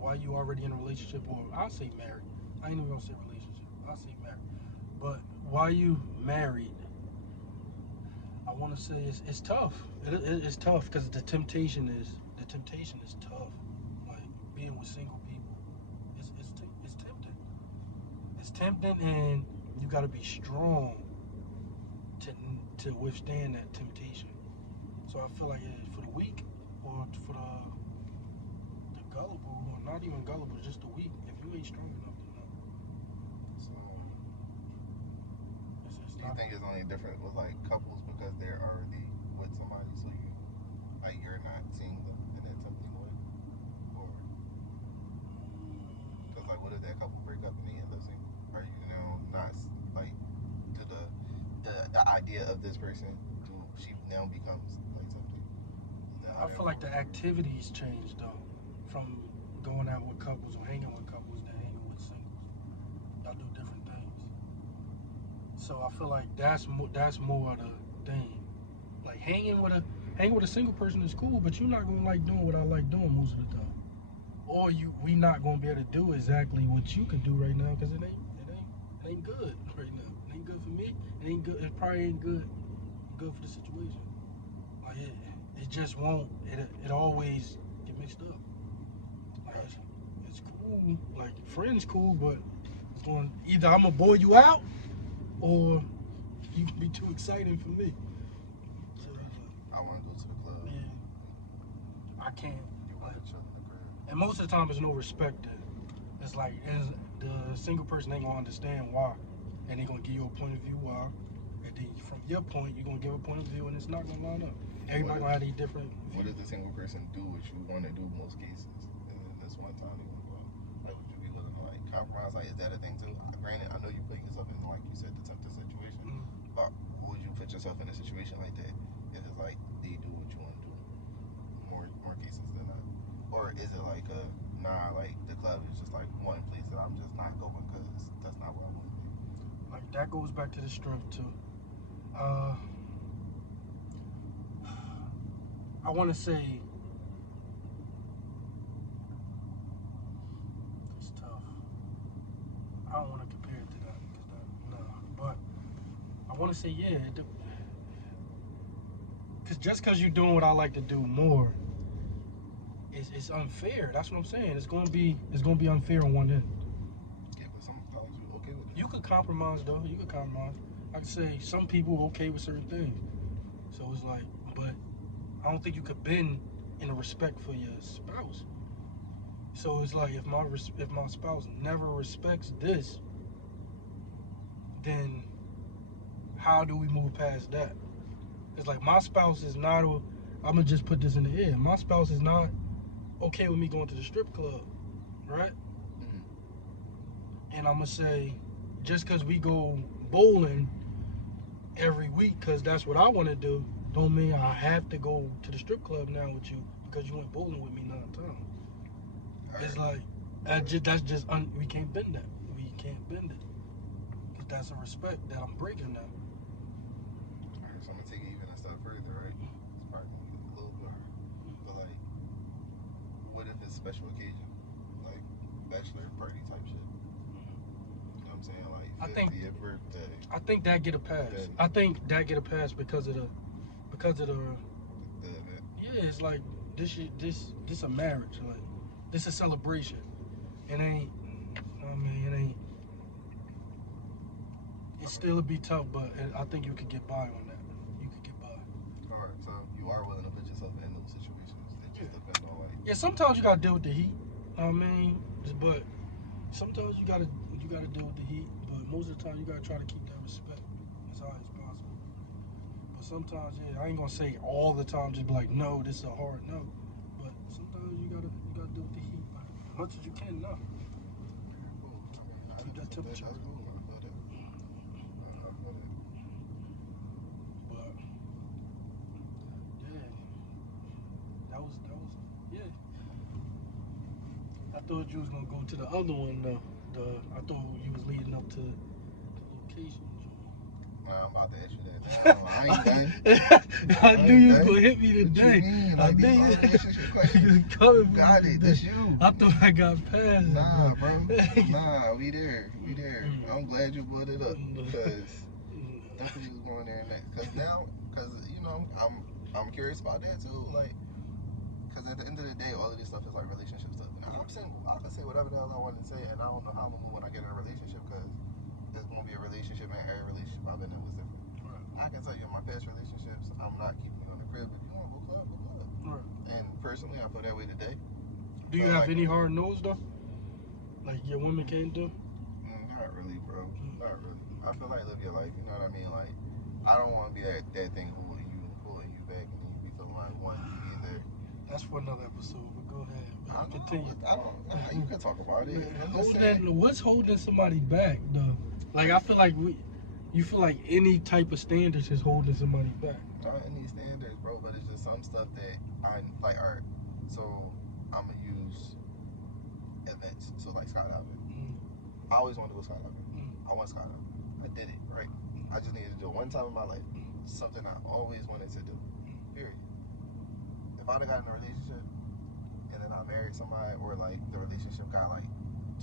while you already in a relationship, or I'll say married. I ain't even gonna say relationship. I'll say married. But while you married, I want to say it's tough. It's tough because the temptation is tough. Like being with single people, it's tempting. tempting, and you gotta be strong to withstand that temptation. So I feel like for the weak, or for the gullible, or not even gullible, just the weak. If you ain't strong enough, then no. So, It's do you think it's only different with like couples because they're already with somebody, so you're not seeing them in that tempting way, or because like what if that couple break up and they end up single? Are you not like to the idea of this person? She now becomes like tempting? I feel like the activities change though, from going out with couples or hanging with couples than hanging with singles. Y'all do different things. So I feel like that's more of the thing. Like hanging with a single person is cool, but you're not gonna like doing what I like doing most of the time. Or we not gonna be able to do exactly what you could do right now because it ain't good right now. It ain't good for me. It ain't good. It probably ain't good for the situation. Like it just won't. It always get mixed up. Like it's cool. Like friends cool, but it's going either I'm gonna bore you out or you can be too exciting for me. So, I want to go to the club. Yeah, I can't. You want to chill in the crib. And most of the time, it's no respect there. It's like the single person ain't gonna understand why, and they gonna give you a point of view why, and then from your point, you're gonna give a point of view, and it's not gonna line up. Everybody gonna have these different. What does the single person do what you want to do most cases, and then this one time you want to go out? Like, would you be willing to like compromise? Like, is that a thing too? Granted, I know you're putting yourself in, like you said, the tempted situation, but would you put yourself in a situation like that if it's like they do what you want to do more cases than not, or is it like like the club is just like one place that I'm just not going because that's not where I want to be? Like that goes back to the strength too. I want to say it's tough. I don't want to compare it to that because no, but I want to say yeah. Because just because you're doing what I like to do more, it's unfair. That's what I'm saying. It's gonna be unfair on one end. Yeah, but some fellas you okay with it. You could compromise though. You could compromise. I could say some people are okay with certain things. So it's like, but I don't think you could bend in a respect for your spouse. So it's like if my spouse never respects this, then how do we move past that? It's like my spouse is not. I'm gonna just put this in the air. My spouse is not okay with me going to the strip club, right? And I'm gonna say, just because we go bowling every week, because that's what I want to do, don't mean I have to go to the strip club now with you because you went bowling with me 9 times. It's like we can't bend that. We can't bend it because that's a respect that I'm breaking now. Alright, so I'm gonna take it even a step further, right? It's probably gonna get a little bit hard, but like, what if it's special occasion, like bachelor party type shit? You know what I'm saying? Like 50th birthday. I think that get a pass. I think that get a pass because of the event. Yeah, it's like this a marriage, like this a celebration. It ain't. I mean, it ain't. It still would be tough, but I think you could get by on that. You could get by. Alright, so you are willing to put yourself in those situations. It just depends on like. Yeah, sometimes you gotta deal with the heat. I mean, but sometimes you gotta deal with the heat. But most of the time, you gotta try to keep that respect as high as possible. But sometimes, yeah, I ain't gonna say all the time. Just be like, no, this is a hard no. But sometimes you gotta deal with the heat as much as you can. No. Keep that temperature. But yeah, that was yeah. I thought you was gonna go to the other one though. I thought you was leading up to the location. Nah, I'm about to ask you that now. I ain't done. I knew you was gonna hit me today. I knew you was coming. Got it. That's you. I thought I got past. Nah, bro. Nah, we there. I'm glad you brought it up because definitely was going there next. Because you know, I'm curious about that too. Like, because at the end of the day, all of this stuff is like relationship stuff. Now, I'm single. I can say whatever the hell I want to say, and I don't know how I'm gonna move when I get in a relationship because it's gonna be a relationship, and every relationship I've been in was different. Right. I can tell you in my past relationships, I'm not keeping you on the crib. If you want to go club, go club. Right. And personally, I feel that way today. Do you have any hard no's though? Like your women can't do? Not really, bro. Not really. I feel like live your life. You know what I mean? Like, I don't want to be that thing pulling you back, and then you be feeling like one either. That's for another episode. But go ahead. Continue. You can talk about it. What's holding somebody back though? Like I feel like you feel like any type of standards is holding somebody back. Not any standards, bro. But it's just some stuff that I like. Art. So I'm gonna use events. So like skydiving. I always wanted to go skydiving. I went skydiving. I did it, right? I just needed to do it one time in my life. Something I always wanted to do. Period. If I'd have gotten in a relationship and then I married somebody, or like the relationship got like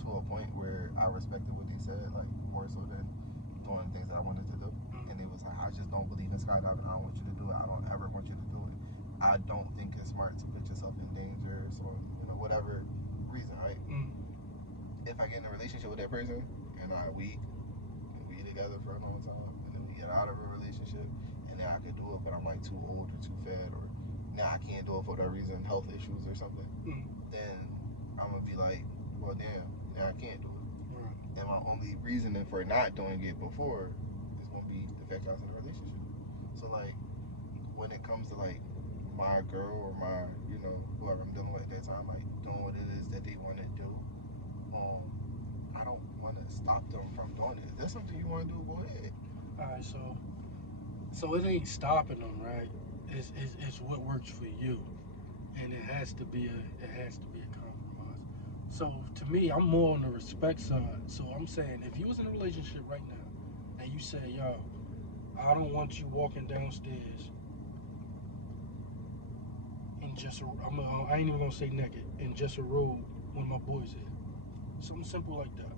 to a point where I respected what they said, like more so than doing things that I wanted to do, and it was like, I just don't believe in skydiving. I don't want you to do it. I don't ever want you to do it. I don't think it's smart to put yourself in danger, or whatever reason, right? If I get in a relationship with that person and we together for a long time, and then we get out of a relationship, and then I could do it, but I'm like too old or too fat, or now I can't do it for that reason, health issues or something, then I'm gonna be like, well, damn, now I can't do it. And my only reasoning for not doing it before is gonna be the fact I was in a relationship. So like, when it comes to like my girl or my, whoever I'm dealing with at that time, like doing what it is that they want to do, I don't want to stop them from doing it. If that's something you want to do, go ahead. All right, so it ain't stopping them, right? It's what works for you, and it has to be a compromise. So to me, I'm more on the respect side. So I'm saying, if you was in a relationship right now, and you say, yo, I don't want you walking downstairs in just I ain't even gonna say naked, in just a robe when my boy's here. Something simple like that.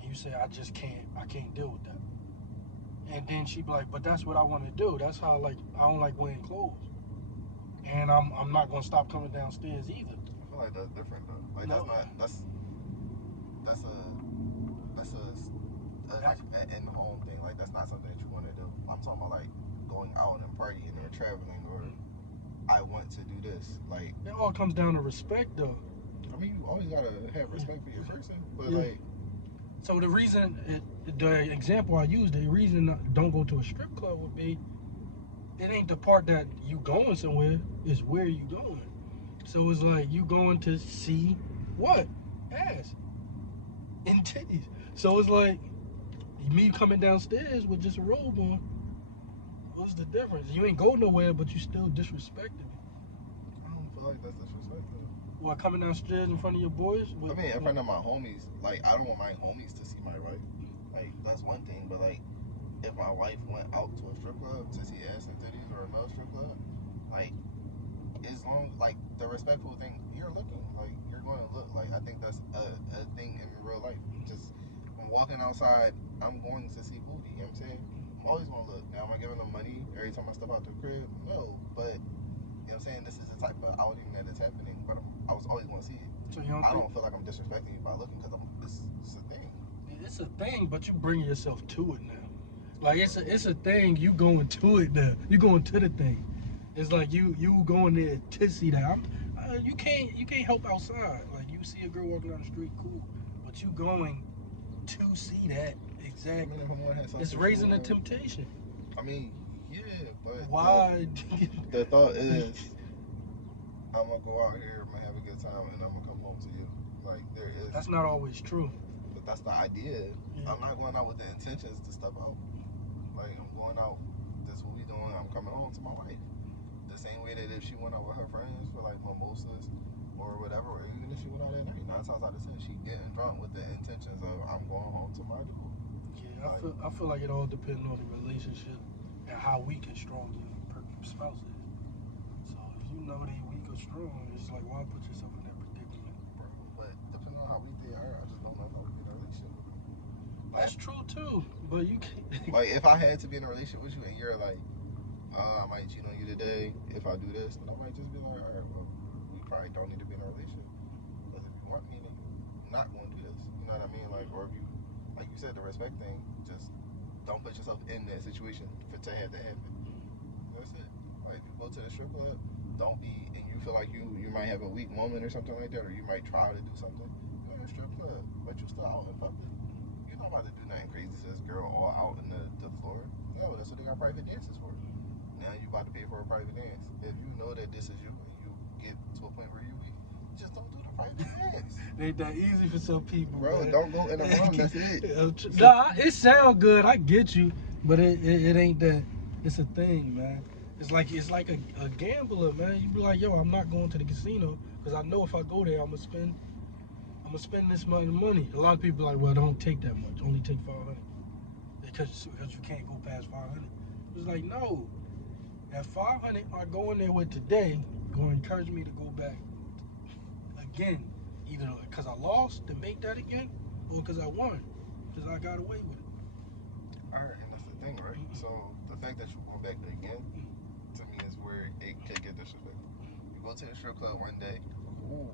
And you say, I can't deal with that. And then she be like, but that's what I want to do. That's how, like, I don't like wearing clothes. And I'm not gonna stop coming downstairs either. I feel like that's different though. Like that's an in-home thing. Like that's not something that you want to do. I'm talking about like going out and partying or traveling, or I want to do this. Like it all comes down to respect though. I mean, you always gotta have respect for your person, but like. So the reason, the example I used, the reason don't go to a strip club would be, it ain't the part that you going somewhere, it's where you going. So it's like you going to see what? Ass and titties. So it's like me coming downstairs with just a robe on. What's the difference? You ain't go nowhere, but you still disrespected me. I don't feel like that's disrespectful. What, coming downstairs in front of your boys? I mean, in front of my homies. Like, I don't want my homies to see my wife. Like, that's one thing. But, like, if my wife went out to a strip club to see ass and titties, or a male strip club, like, as long, like, the respectful thing, you're looking. Like, you're going to look. Like, I think that's a thing in real life. Just, when walking outside, I'm going to see booty. You know what I'm saying? I'm always going to look. Now, am I giving them money every time I step out the crib? No. But, you know what I'm saying? This is the type of outing that is happening. But I was always going to see it. So I don't feel like I'm disrespecting you by looking, because it's a thing. It's a thing, but you bringing yourself to it now. Like it's a thing. You going to it now. You going to the thing. It's like you going there to see that. You can't help outside. Like you see a girl walking down the street, cool, but you going to see that exactly. I mean, it's raising the temptation. I mean, yeah, but why? The thought is, I'm gonna go out here, I'm gonna have a good time, and I'm gonna come home to you. Like there is. That's not always true. But that's the idea. Yeah. I'm not going out with the intentions to step out. Like I'm going out. This is what we doing. I'm coming home to my wife. The same way that if she went out with her friends for like mimosas or whatever, or even if she went out at night, 9 times out of 10 she getting drunk with the intentions of I'm going home to my dude. Yeah, I feel like it all depends on the relationship and how weak and strong your spouse is. So if you know they weak or strong, it's like, why put yourself in that predicament? Bro, but depending on how weak they are, I just don't know if I would be in a relationship with them. That's true too, but you can't. Like if I had to be in a relationship with you and you're like, I might cheat on you today if I do this, then I might just be like, all right, well, we probably don't need to be in a relationship. Because if you want me, then you're not going to do this. You know what I mean? Like, or if you, like you said the respect thing. Just don't put yourself in that situation to have that happen. That's it. Like, if you go to the strip club, don't be, and you feel like you might have a weak moment or something like that, or you might try to do something. Go to the strip club, but you still out in public. You're not about to do nothing crazy to this girl all out in the floor. No, that's what they got private dances for. Now you about to pay for a private dance. If you know that this is you and you get to a point where you weak, just don't do the private dance. It ain't that easy for some people, Bro, man. don't go in the room. That's it. Nah, it sound good. I get you, but it ain't that. It's a thing, man. It's like a gambler, man. You be like, yo, I'm not going to the casino because I know if I go there, I'm gonna spend this much money. A lot of people are like, well, don't take that much. Only take 500 because you can't go past 500. It's like, no, that 500 I go in there with today gonna encourage me to go back again, either because I lost to make that again, or because I won, because I got away with it. All right, and that's the thing, right? So the fact that you go back again, to me, is where it could get disrespectful. You go to the strip club one day, cool,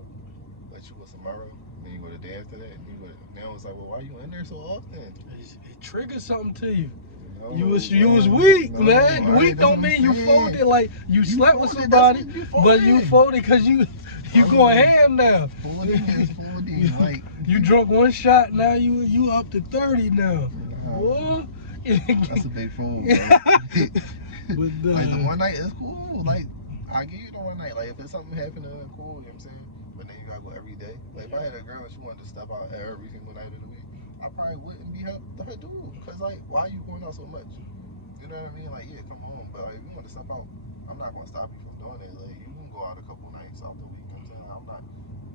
but you go tomorrow, then you go the day after that, and you go. Now it's like, well, why you in there so often? It triggers something to you. No, You was weak, no, man. right, Weak don't mean you folded like you slept with folded, somebody, you but you folded because you going ham now. Folding is folding, like you drunk one shot, now you up to 30 now. Boy. That's a big fool, bro. Like the one night is cool. Like I give you the one night. Like if it's something happening, cool. You know what I'm saying? But then you gotta go every day. Like if I had a girl and she wanted to step out every single night of the week, I probably wouldn't be her dude. Cause like, why are you going out so much? You know what I mean? Like, yeah, come on. But like, if you want to step out, I'm not gonna stop you from doing it. Like, you can go out a couple nights out the week. You know what I'm saying? Like, I'm not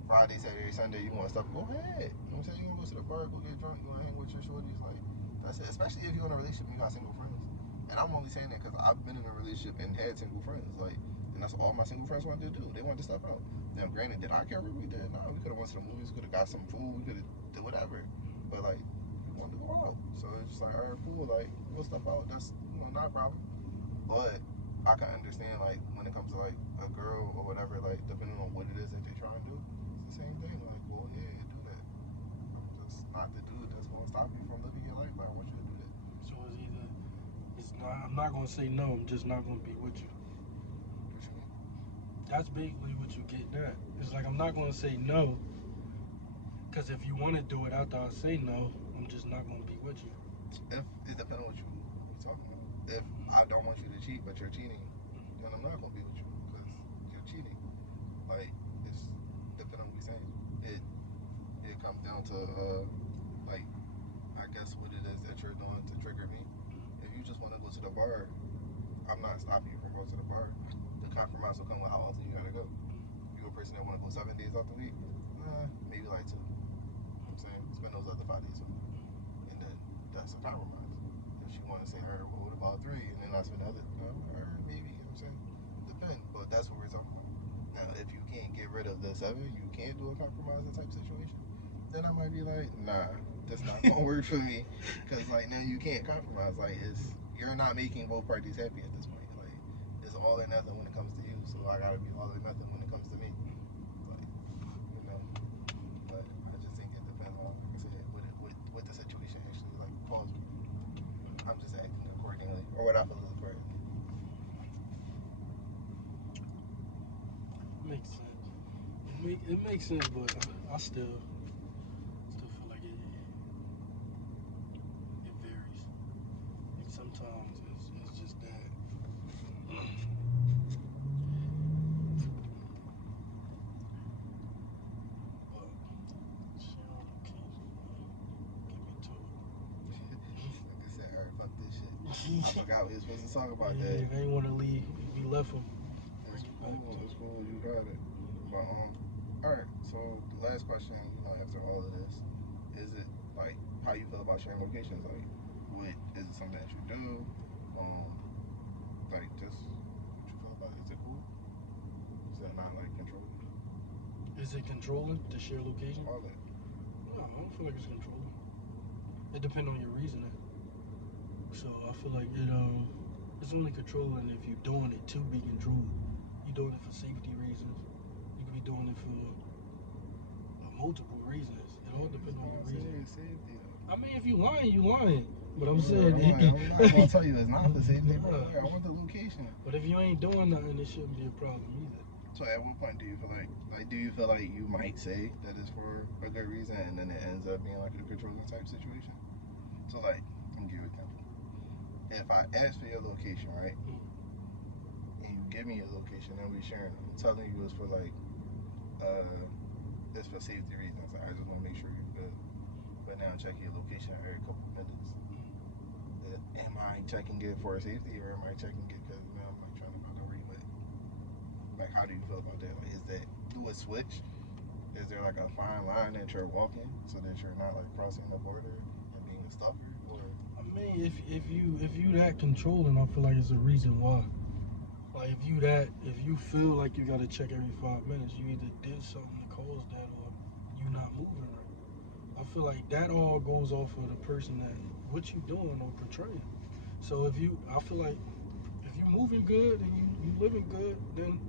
Friday, Saturday, Sunday. You want to stop? Go ahead. You know what I'm saying? You want to go to the bar, go get drunk, you want to hang with your shorties. Like, that's it. Especially if you're in a relationship and you got single friends. And I'm only saying that because I've been in a relationship and had single friends. Like, and that's all my single friends wanted to do. They wanted to step out. Now, granted, did I care what we did? Nah, we could have went to the movies, could have got some food, we could have did whatever. But like, we wanted to go out, so it's just like, all right, cool. Like, we'll step out. That's not a problem. But I can understand like when it comes to like a girl or whatever, like depending on what it is that they try and do, it's the same thing. Like, well, yeah, do that. I'm just not the dude that's gonna stop you from living your life. Like, I want you to do that. So I'm not gonna say no. I'm just not gonna be with you. What you mean? That's basically what you get at. It's like I'm not gonna say no, because if you want to do it after I say no, I'm just not gonna be with you. If it depends on what you're talking about. If I don't want you to cheat, but you're cheating, then I'm not gonna be with you because you're cheating. Like, it's depending on what you're saying. It comes down to like, I guess what it is that you're doing to trigger me. If you just want to go to the bar, I'm not stopping you from going to the bar. The compromise will come with how often you gotta go. You're a person that want to go 7 days out the week, maybe like 2. You know what I'm saying? Spend those other 5 days with me. And then that's a compromise. If she want to say, her, well, what about 3? And then I spend the other, maybe, you know what I'm saying? Depend, but that's what we're talking about. Now, if you can't get rid of the 7, you can't do a compromising type situation, then I might be like, nah, that's not gonna work for me. Because, like, now you can't compromise. Like, you're not making both parties happy at this point. Like, it's all or nothing when it comes to you, so I gotta be all or nothing when it comes to me. Like, you know. But I just think it depends on, like I said, what the situation actually like calls me. I'm just acting accordingly, or what I feel is accordingly. Makes sense. It makes sense, but I still feel like it varies. Like sometimes it's just that. But she don't get me to it. Like I said, alright, fuck this shit. I forgot we were supposed to talk about Yeah, that. I ain't want to leave. We left him. It's cool, you got it. But alright, so the last question, after all of this, is it like how you feel about sharing locations? Like, is it something that you do? Like, just what you feel about it? Is it cool? Is that not like controlling? Is it controlling to share location? All that. No, I don't feel like it's controlling. It depends on your reasoning. So I feel like it's only controlling if you're doing it to be controlled. You're doing it for safety reasons. You could be doing it for multiple reasons. It all depends on your reason. Safety. I mean, if you lying, you lying. But I'm saying, I'm not gonna tell you it's not the same thing. I want the location. But if you ain't doing nothing, it shouldn't be a problem either. So at what point do you feel like do you feel like you might say that it's for a good reason and then it ends up being like a controlling type situation? So like, I'm gonna give you an example. If I ask for your location, right, and you give me your location and we sharing, I'm telling you it's for like, it's for safety reasons. I just want to make sure you're good. But now I'm checking your location every couple of minutes. Am I checking it for safety or am I checking it because now I'm like trying to find out where you at? Like, how do you feel about that? Like, is that do a switch? Is there like a fine line that you're walking so that you're not like crossing the border and being a stalker? Or I mean, if you that controlling, I feel like it's a reason why. Like if you feel like you gotta check every 5 minutes, you either did something to cause that or you not moving right. I feel like that all goes off of the person that what you doing or portraying. So I feel like if you moving good and you living good, then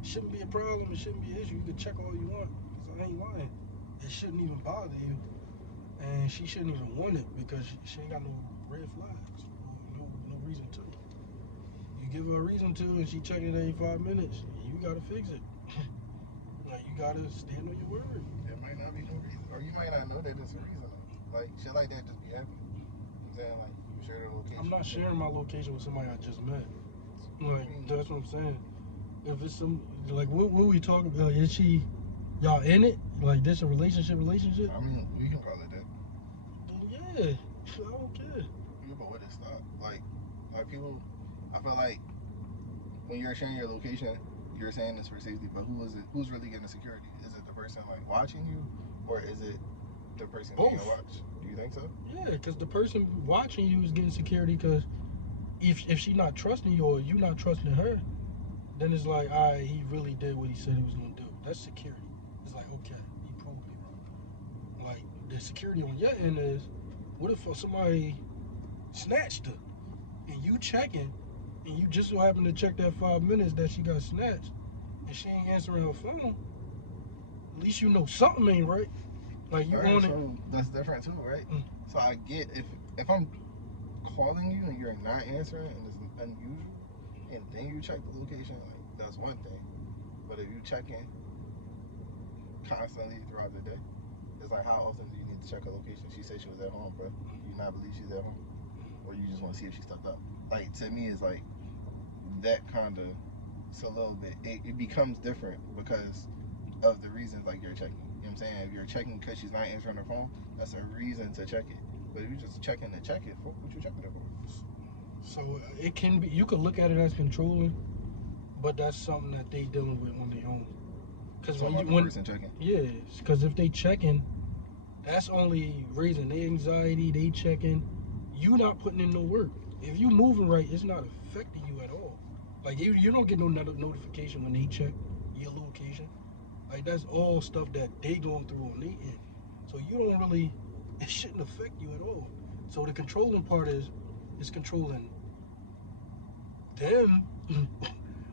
it shouldn't be a problem. It shouldn't be an issue. You can check all you want. Cause I ain't lying. It shouldn't even bother you, and she shouldn't even want it because she ain't got no red flags. No reason to. You give her a reason to, and she checking it every 5 minutes. You gotta fix it. Like you gotta stand on your word. there might not be no reason, or you might not know that it's a reason. Like shit like that just be happening. I'm saying like you share the location. I'm not sharing my location with somebody I just met. Like that's what I'm saying. If it's some like what we talking about? Is she y'all in it? Like this a relationship? I mean, we can call it that. Yeah, I don't care. Yeah, but what is stop? Like people, I feel like when you're sharing your location, you're saying this for safety, but who is it? Who's really getting the security? Is it the person like watching you, or is it the person being watched? Do you think so? Yeah, because the person watching you is getting security. Because if she not trusting you or you not trusting her, then it's like, all right, he really did what he said he was gonna do. That's security. It's like, okay, he proved me wrong. Like the security on your end is, what if somebody snatched her and you checking, and you just so happen to check that 5 minutes that she got snatched, and she ain't answering her phone? At least you know something ain't right. Like you right, on so it. that's different too, right? So I get if I'm calling you and you're not answering and it's unusual, and then you check the location, like that's one thing. But if you check in constantly throughout the day, it's like how often do you need to check a location? She said she was at home, bro. You not believe she's at home, or you just want to see if she stepped up? Like to me, it's like that kind of. It's a little bit. It becomes different because of the reasons like you're checking. You know what I'm saying? If you're checking because she's not answering her phone, that's a reason to check it. But if you're just checking to check it, what you checking it for? So it can be. You could look at it as controlling, but that's something that they dealing with on their own. Because when person checking. Yeah, because if they checking, that's only raising their anxiety. They checking. You not putting in no work. If you moving right, it's not affecting you at all. Like you don't get no notification when they check your location. Like that's all stuff that they going through on their end. So you don't really. It shouldn't affect you at all. So the controlling part is controlling them.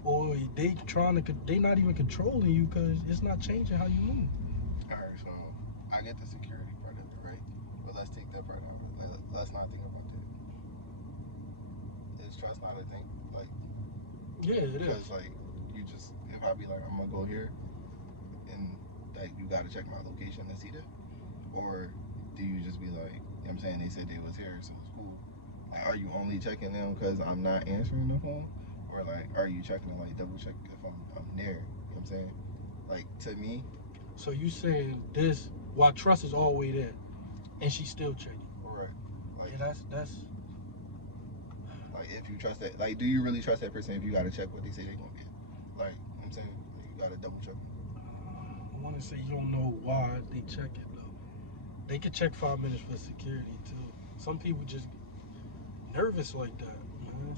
Or they not even controlling you because it's not changing how you move. All right, so I get the security part of it, right? But let's take that part out. Let's not think about that. Is trust not a thing? Like, yeah, it is. Because like you just if I be like I'm gonna go here, and like you gotta check my location and see that, or do you just be like, you know what I'm saying, they said they was here, so it's cool. Like, are you only checking them because I'm not answering the phone? Or like, are you checking to like double check if I'm there? You know what I'm saying? Like to me. So you saying this while trust is all the way there, and she's still checking. Right. Like, yeah, that's. Like if you trust that, like, do you really trust that person if you gotta check what they say they gonna get? Like, you know what I'm saying, you gotta double check. I want to say you don't know why they check it though. They could check 5 minutes for security too. Some people just nervous like that.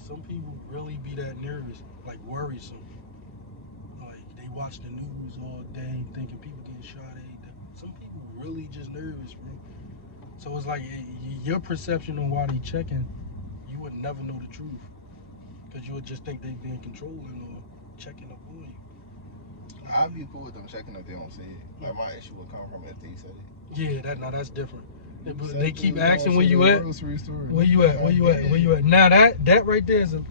Some people really be that nervous, like worrisome. Like they watch the news all day, thinking people getting shot at. Some people really just nervous, bro. So it's like your perception on why they checking, you would never know the truth, because you would just think they being controlling or checking up on you. I'd be cool with them checking if they don't say it. Like my issue would come from if they said it. Yeah, that's different. They keep asking where you at. Where you at? Where you at? Where you at? Now that right there is a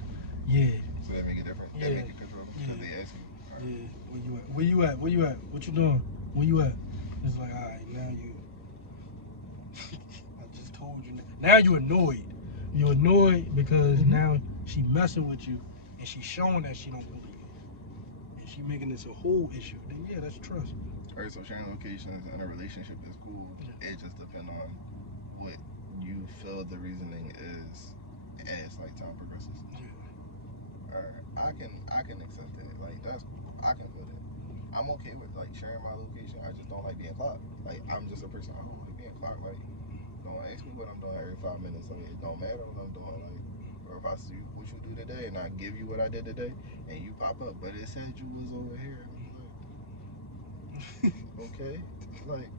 yeah. So that make it different. Yeah. That make it controllable because they ask you. Yeah. Where you at? Where you at? Where you at? What you doing? Where you at? It's like, all right, now you. I just told you. Now you annoyed. You annoyed because now she messing with you and she's showing that she don't really care. And she making this a whole issue. Then yeah, that's trust. Alright, so sharing locations in a relationship is cool. Yeah. It just depends on what you feel the reasoning is as like time progresses. Yeah. Alright, I can accept that. Like that's cool. I can feel that. I'm okay with like sharing my location. I just don't like being clocked. Like I'm just a person. I don't like being clocked. Like don't ask me what I'm doing every 5 minutes. Like it don't matter what I'm doing. Like or if I see what you do today and I give you what I did today and you pop up, but it said you was over here. Okay, like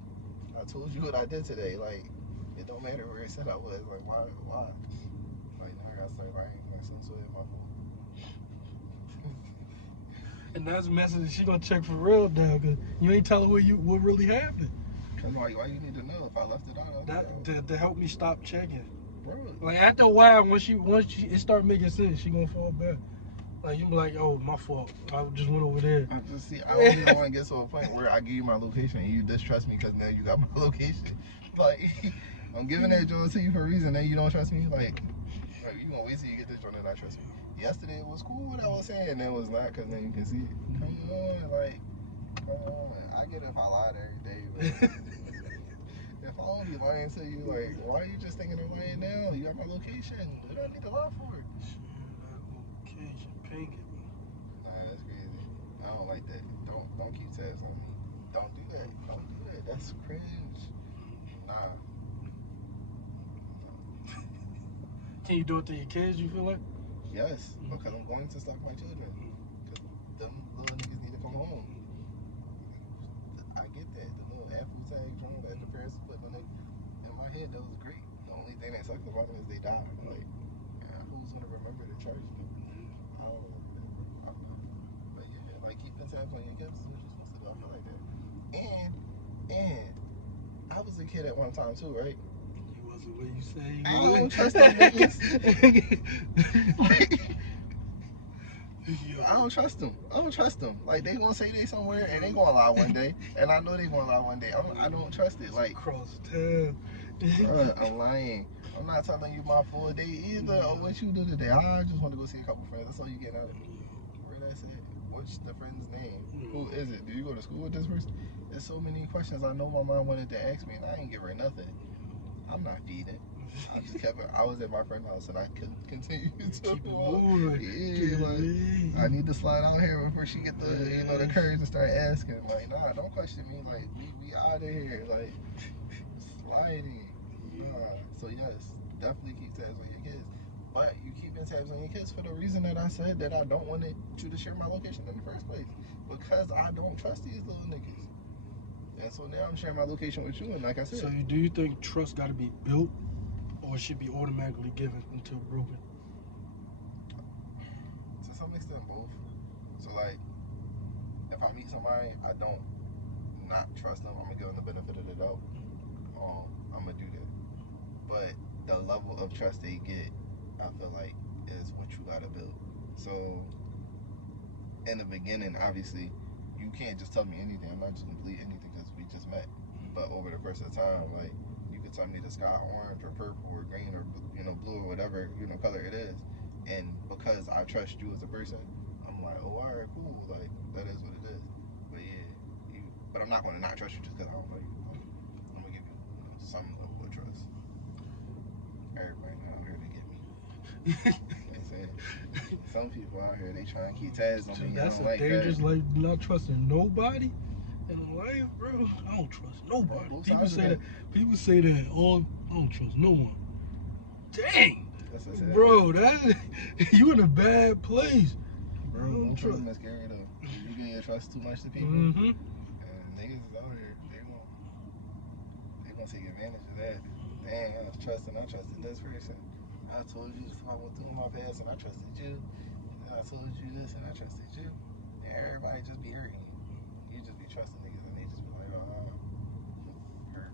I told you what I did today. Like it don't matter where it said I was. Like why? Like now I gotta say I ain't gonna censor it in my phone. And that's a message she gonna check for real now, cause you ain't telling what really happened. Cause why you need to know if I left it out? To help me stop checking. Bro. Like after a while, once it start making sense, she gonna fall back. Like you be like, oh, my fault. I just went over there. I don't even want to get to a point where I give you my location and you distrust me because now you got my location. Like I'm giving that joint to you for a reason. Then you don't trust me. Like you gonna wait till you get this joint and not trust me. Yesterday it was cool what I was saying, and then it was not because then you can see it. Come on. I get it if I lied every day, but if I don't be lying to you, like why are you just thinking of lying now? You got my location. What do I need to lie for? Pink it. Nah, that's crazy. I don't like that. Don't keep tabs on me. Don't do that. That's cringe. Nah. Can you do it to your kids, you feel like? Yes, because I'm going to stalk my children. Because them little niggas need to come home. I get that. The little Apple tag drone that the parents put on it. In my head, that was great. The only thing that sucks about them is they die. Like, who's going to remember to charge me? But yeah, like keeping tabs on your kids is what you're supposed to do. I feel like that. And I was a kid at one time too, right? You wasn't what you say. I don't trust them niggas. I don't trust them. Like they gonna say they somewhere and they gonna lie one day, and I know they gonna lie one day. I don't trust it. Like cross town. I'm lying. I'm not telling you my full day either or what you do today. I just want to go see a couple friends. That's all you get out of it. Where that's it. What's the friend's name? Who is it? Do you go to school with this person? There's so many questions I know my mom wanted to ask me, and I ain't give her nothing. I'm not feeding. I just kept it. I was at my friend's house, and I could continue to move. Yeah, like I need to slide out here before she get the the courage to start asking. Like, nah, don't question me. Like, we out of here. Like, sliding. Nah. So yes, definitely keep tabs on your kids. But you keeping tabs on your kids for the reason that I said that I don't want you to share my location in the first place. Because I don't trust these little niggas. And so now I'm sharing my location with you, and like I said. So do you think trust got to be built, or it should be automatically given until broken? To some extent, both. So like, if I meet somebody, I don't not trust them. I'm gonna give them the benefit of the doubt. I'm gonna do that. But the level of trust they get, I feel like, is what you gotta build. So in the beginning, obviously, you can't just tell me anything. I'm not just gonna believe anything because we just met. But over the course of time, like you could tell me the sky orange or purple or green or blue or whatever color it is, and because I trust you as a person, I'm like, oh, all right, cool. Like that is what it is. But yeah, but I'm not gonna not trust you just because I don't know you. I'm gonna give you some level of trust. Everybody out here to get me. Some people out here, they try and keep tabs on me. That's a dangerous, like not trusting nobody in life, bro. I don't trust nobody. People say that. Oh, I don't trust no one. Dang, bro, you in a bad place. Bro, don't trust. That's scary though. You give your trust too much to people, and niggas is out here. They gonna take advantage of that. Dang, I trusted this person. I told you I went through my past and I trusted you. And I told you this and I trusted you. And everybody just be hurting you. You just be trusting niggas and they just be like, hurt.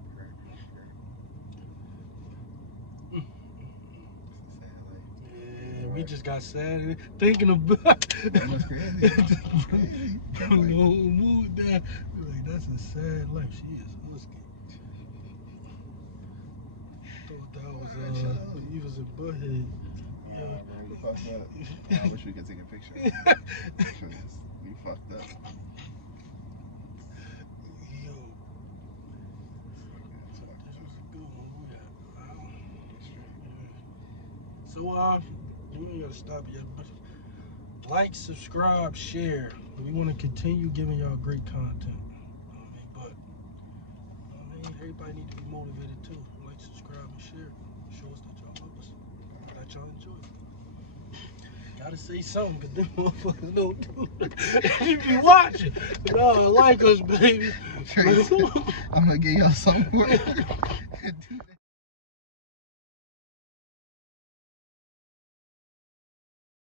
just got sad thinking about That's crazy. Crazy. No mood that. Like, that's a sad life. She is husky. Thought that was he was a butthead. Yeah, bro, you fucked up. I wish we could take a picture. You fucked up. Yo. This was a good one. So you ain't gotta stop yet, but like, subscribe, share. We want to continue giving y'all great content. But everybody need to be motivated too. Like, subscribe, and share. Show us that y'all love us, that y'all enjoy it. Gotta say something, cause them motherfuckers don't do it. You be watching. No, like us, baby. I'm gonna get y'all somewhere.